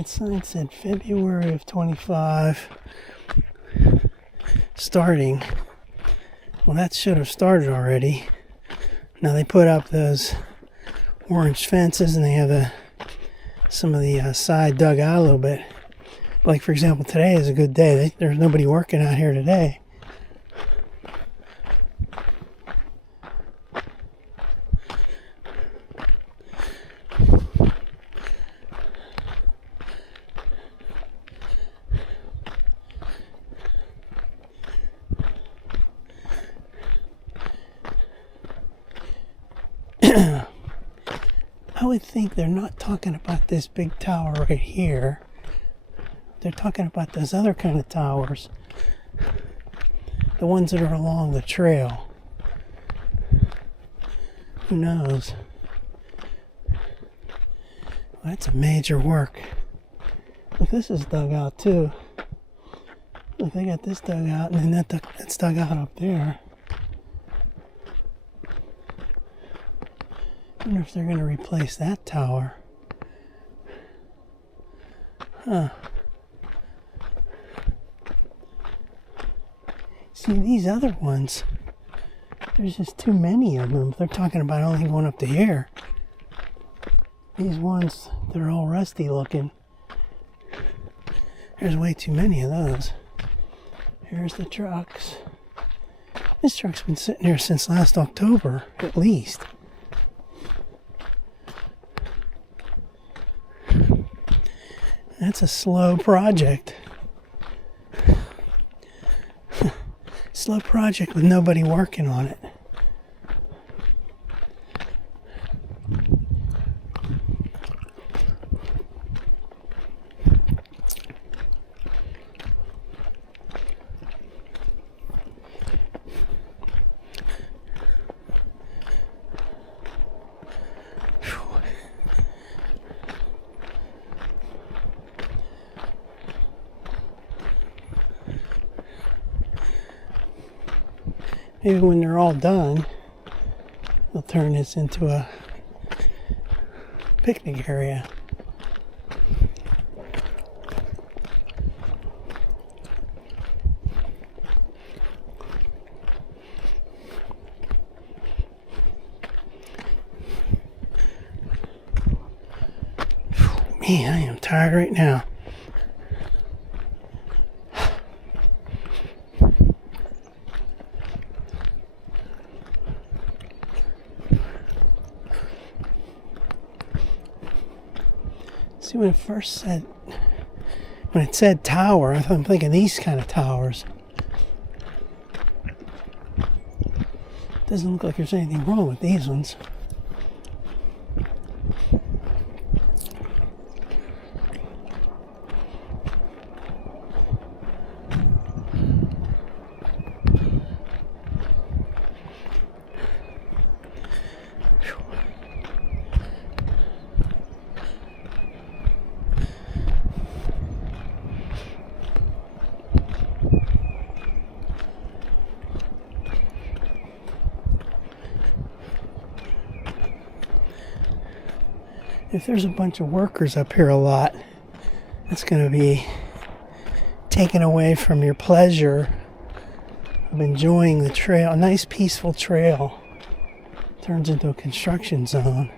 That sign said February of 25 starting. Well, that should have started already. Now they put up those orange fences and they have some of the side dug out a little bit. Like, for example, today is a good day. There's nobody working out here today. I would think they're not talking about this big tower right here. They're talking about those other kind of towers. The ones that are along the trail. Who knows? Well, that's a major work. Look, this is dug out too. Look, they got this dug out, and then that's dug out up there. I wonder if they're going to replace that tower. Huh. See, these other ones, there's just too many of them. They're talking about only going up to here. These ones that are all rusty looking, there's way too many of those. Here's the trucks. This truck's been sitting here since last October, at least. That's a slow project. Slow project with nobody working on it. Maybe when they're all done, they'll turn this into a picnic area. Man, I am tired right now. See, when it said tower, I'm thinking these kind of towers. Doesn't look like there's anything wrong with these ones. If there's a bunch of workers up here a lot, that's going to be taken away from your pleasure of enjoying the trail. A nice peaceful trail turns into a construction zone.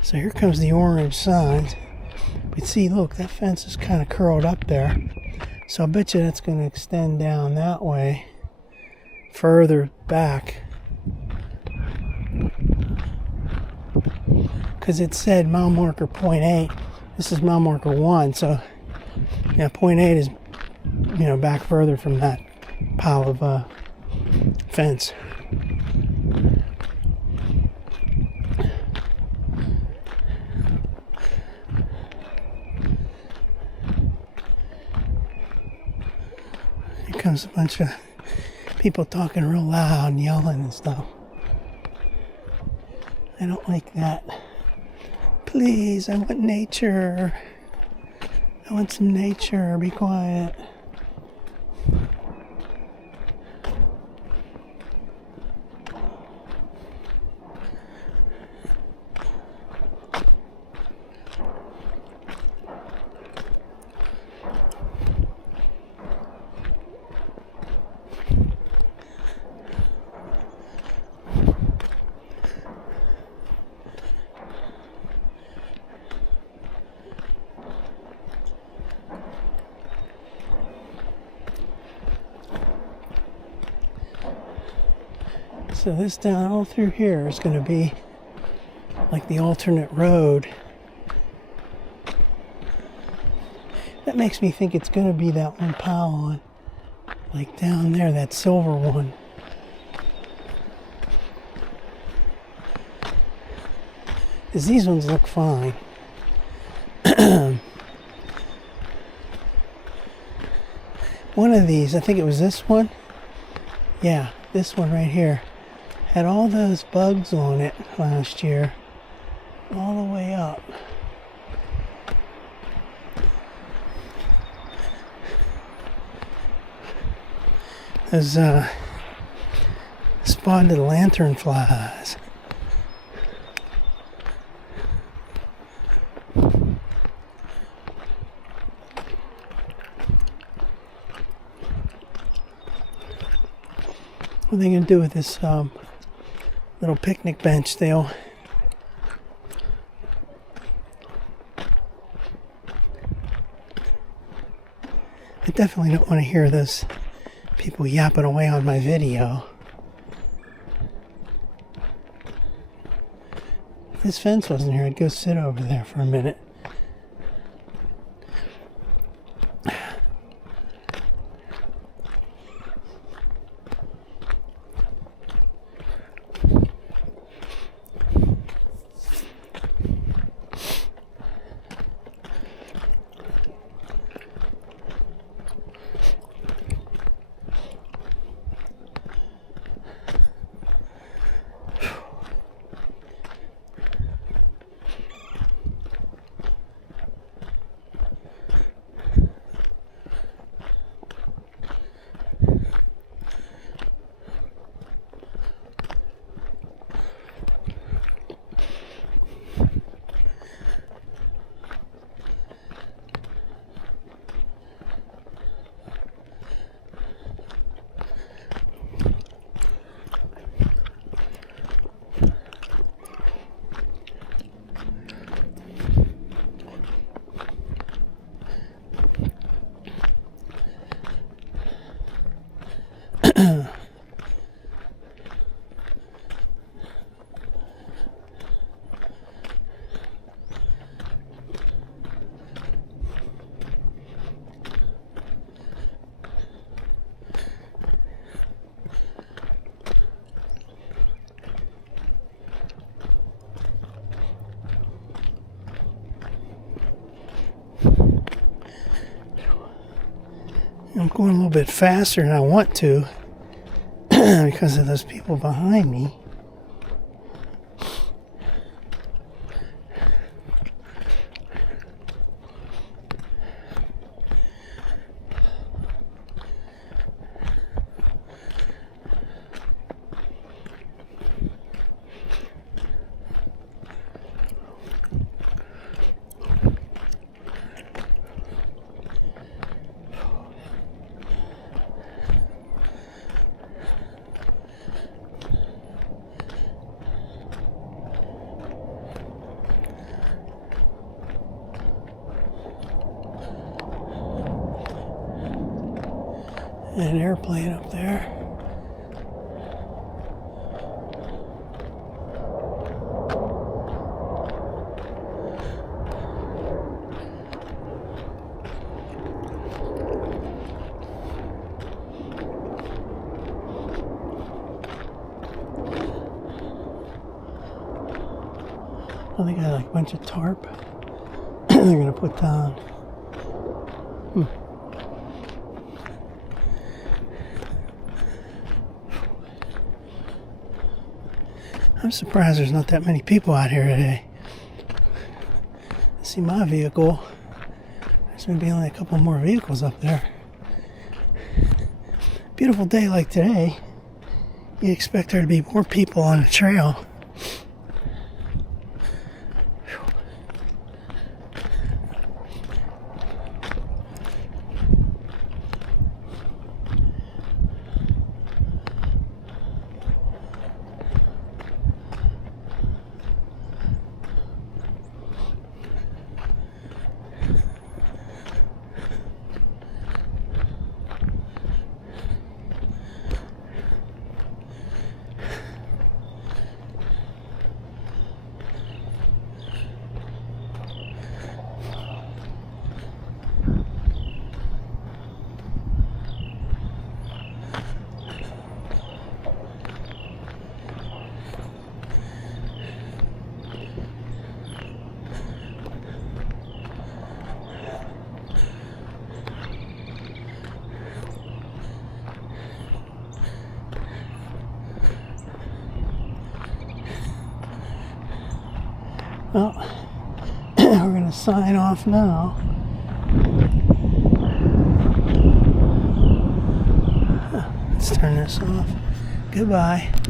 So here comes the orange sign. But see, look, that fence is kind of curled up there. So I bet you that's going to extend down that way, further back. Because it said mile marker 0.8. This is mile marker 1. So, yeah, 0.8 is, back further from that pile of fence. Comes a bunch of people talking real loud and yelling and stuff. I don't like that. Please, I want nature. I want some nature. Be quiet. So this down all through here is going to be like the alternate road. That makes me think it's going to be that one pylon, like down there, that silver one. Because these ones look fine. One of these, I think it was this one. Yeah, this one right here. Had all those bugs on it last year. All the way up. Those spotted lantern flies. What are they going to do with this little picnic bench deal? I definitely don't want to hear those people yapping away on my video. If this fence wasn't here, I'd go sit over there for a minute. I'm going a little bit faster than I want to because of those people behind me. An airplane up there. Oh, they got like a bunch of tarp they're gonna put down. I'm surprised there's not that many people out here today. See my vehicle. There's gonna be only a couple more vehicles up there. Beautiful day like today, you expect there to be more people on the trail. Well, we're going to sign off now. Let's turn this off. Goodbye.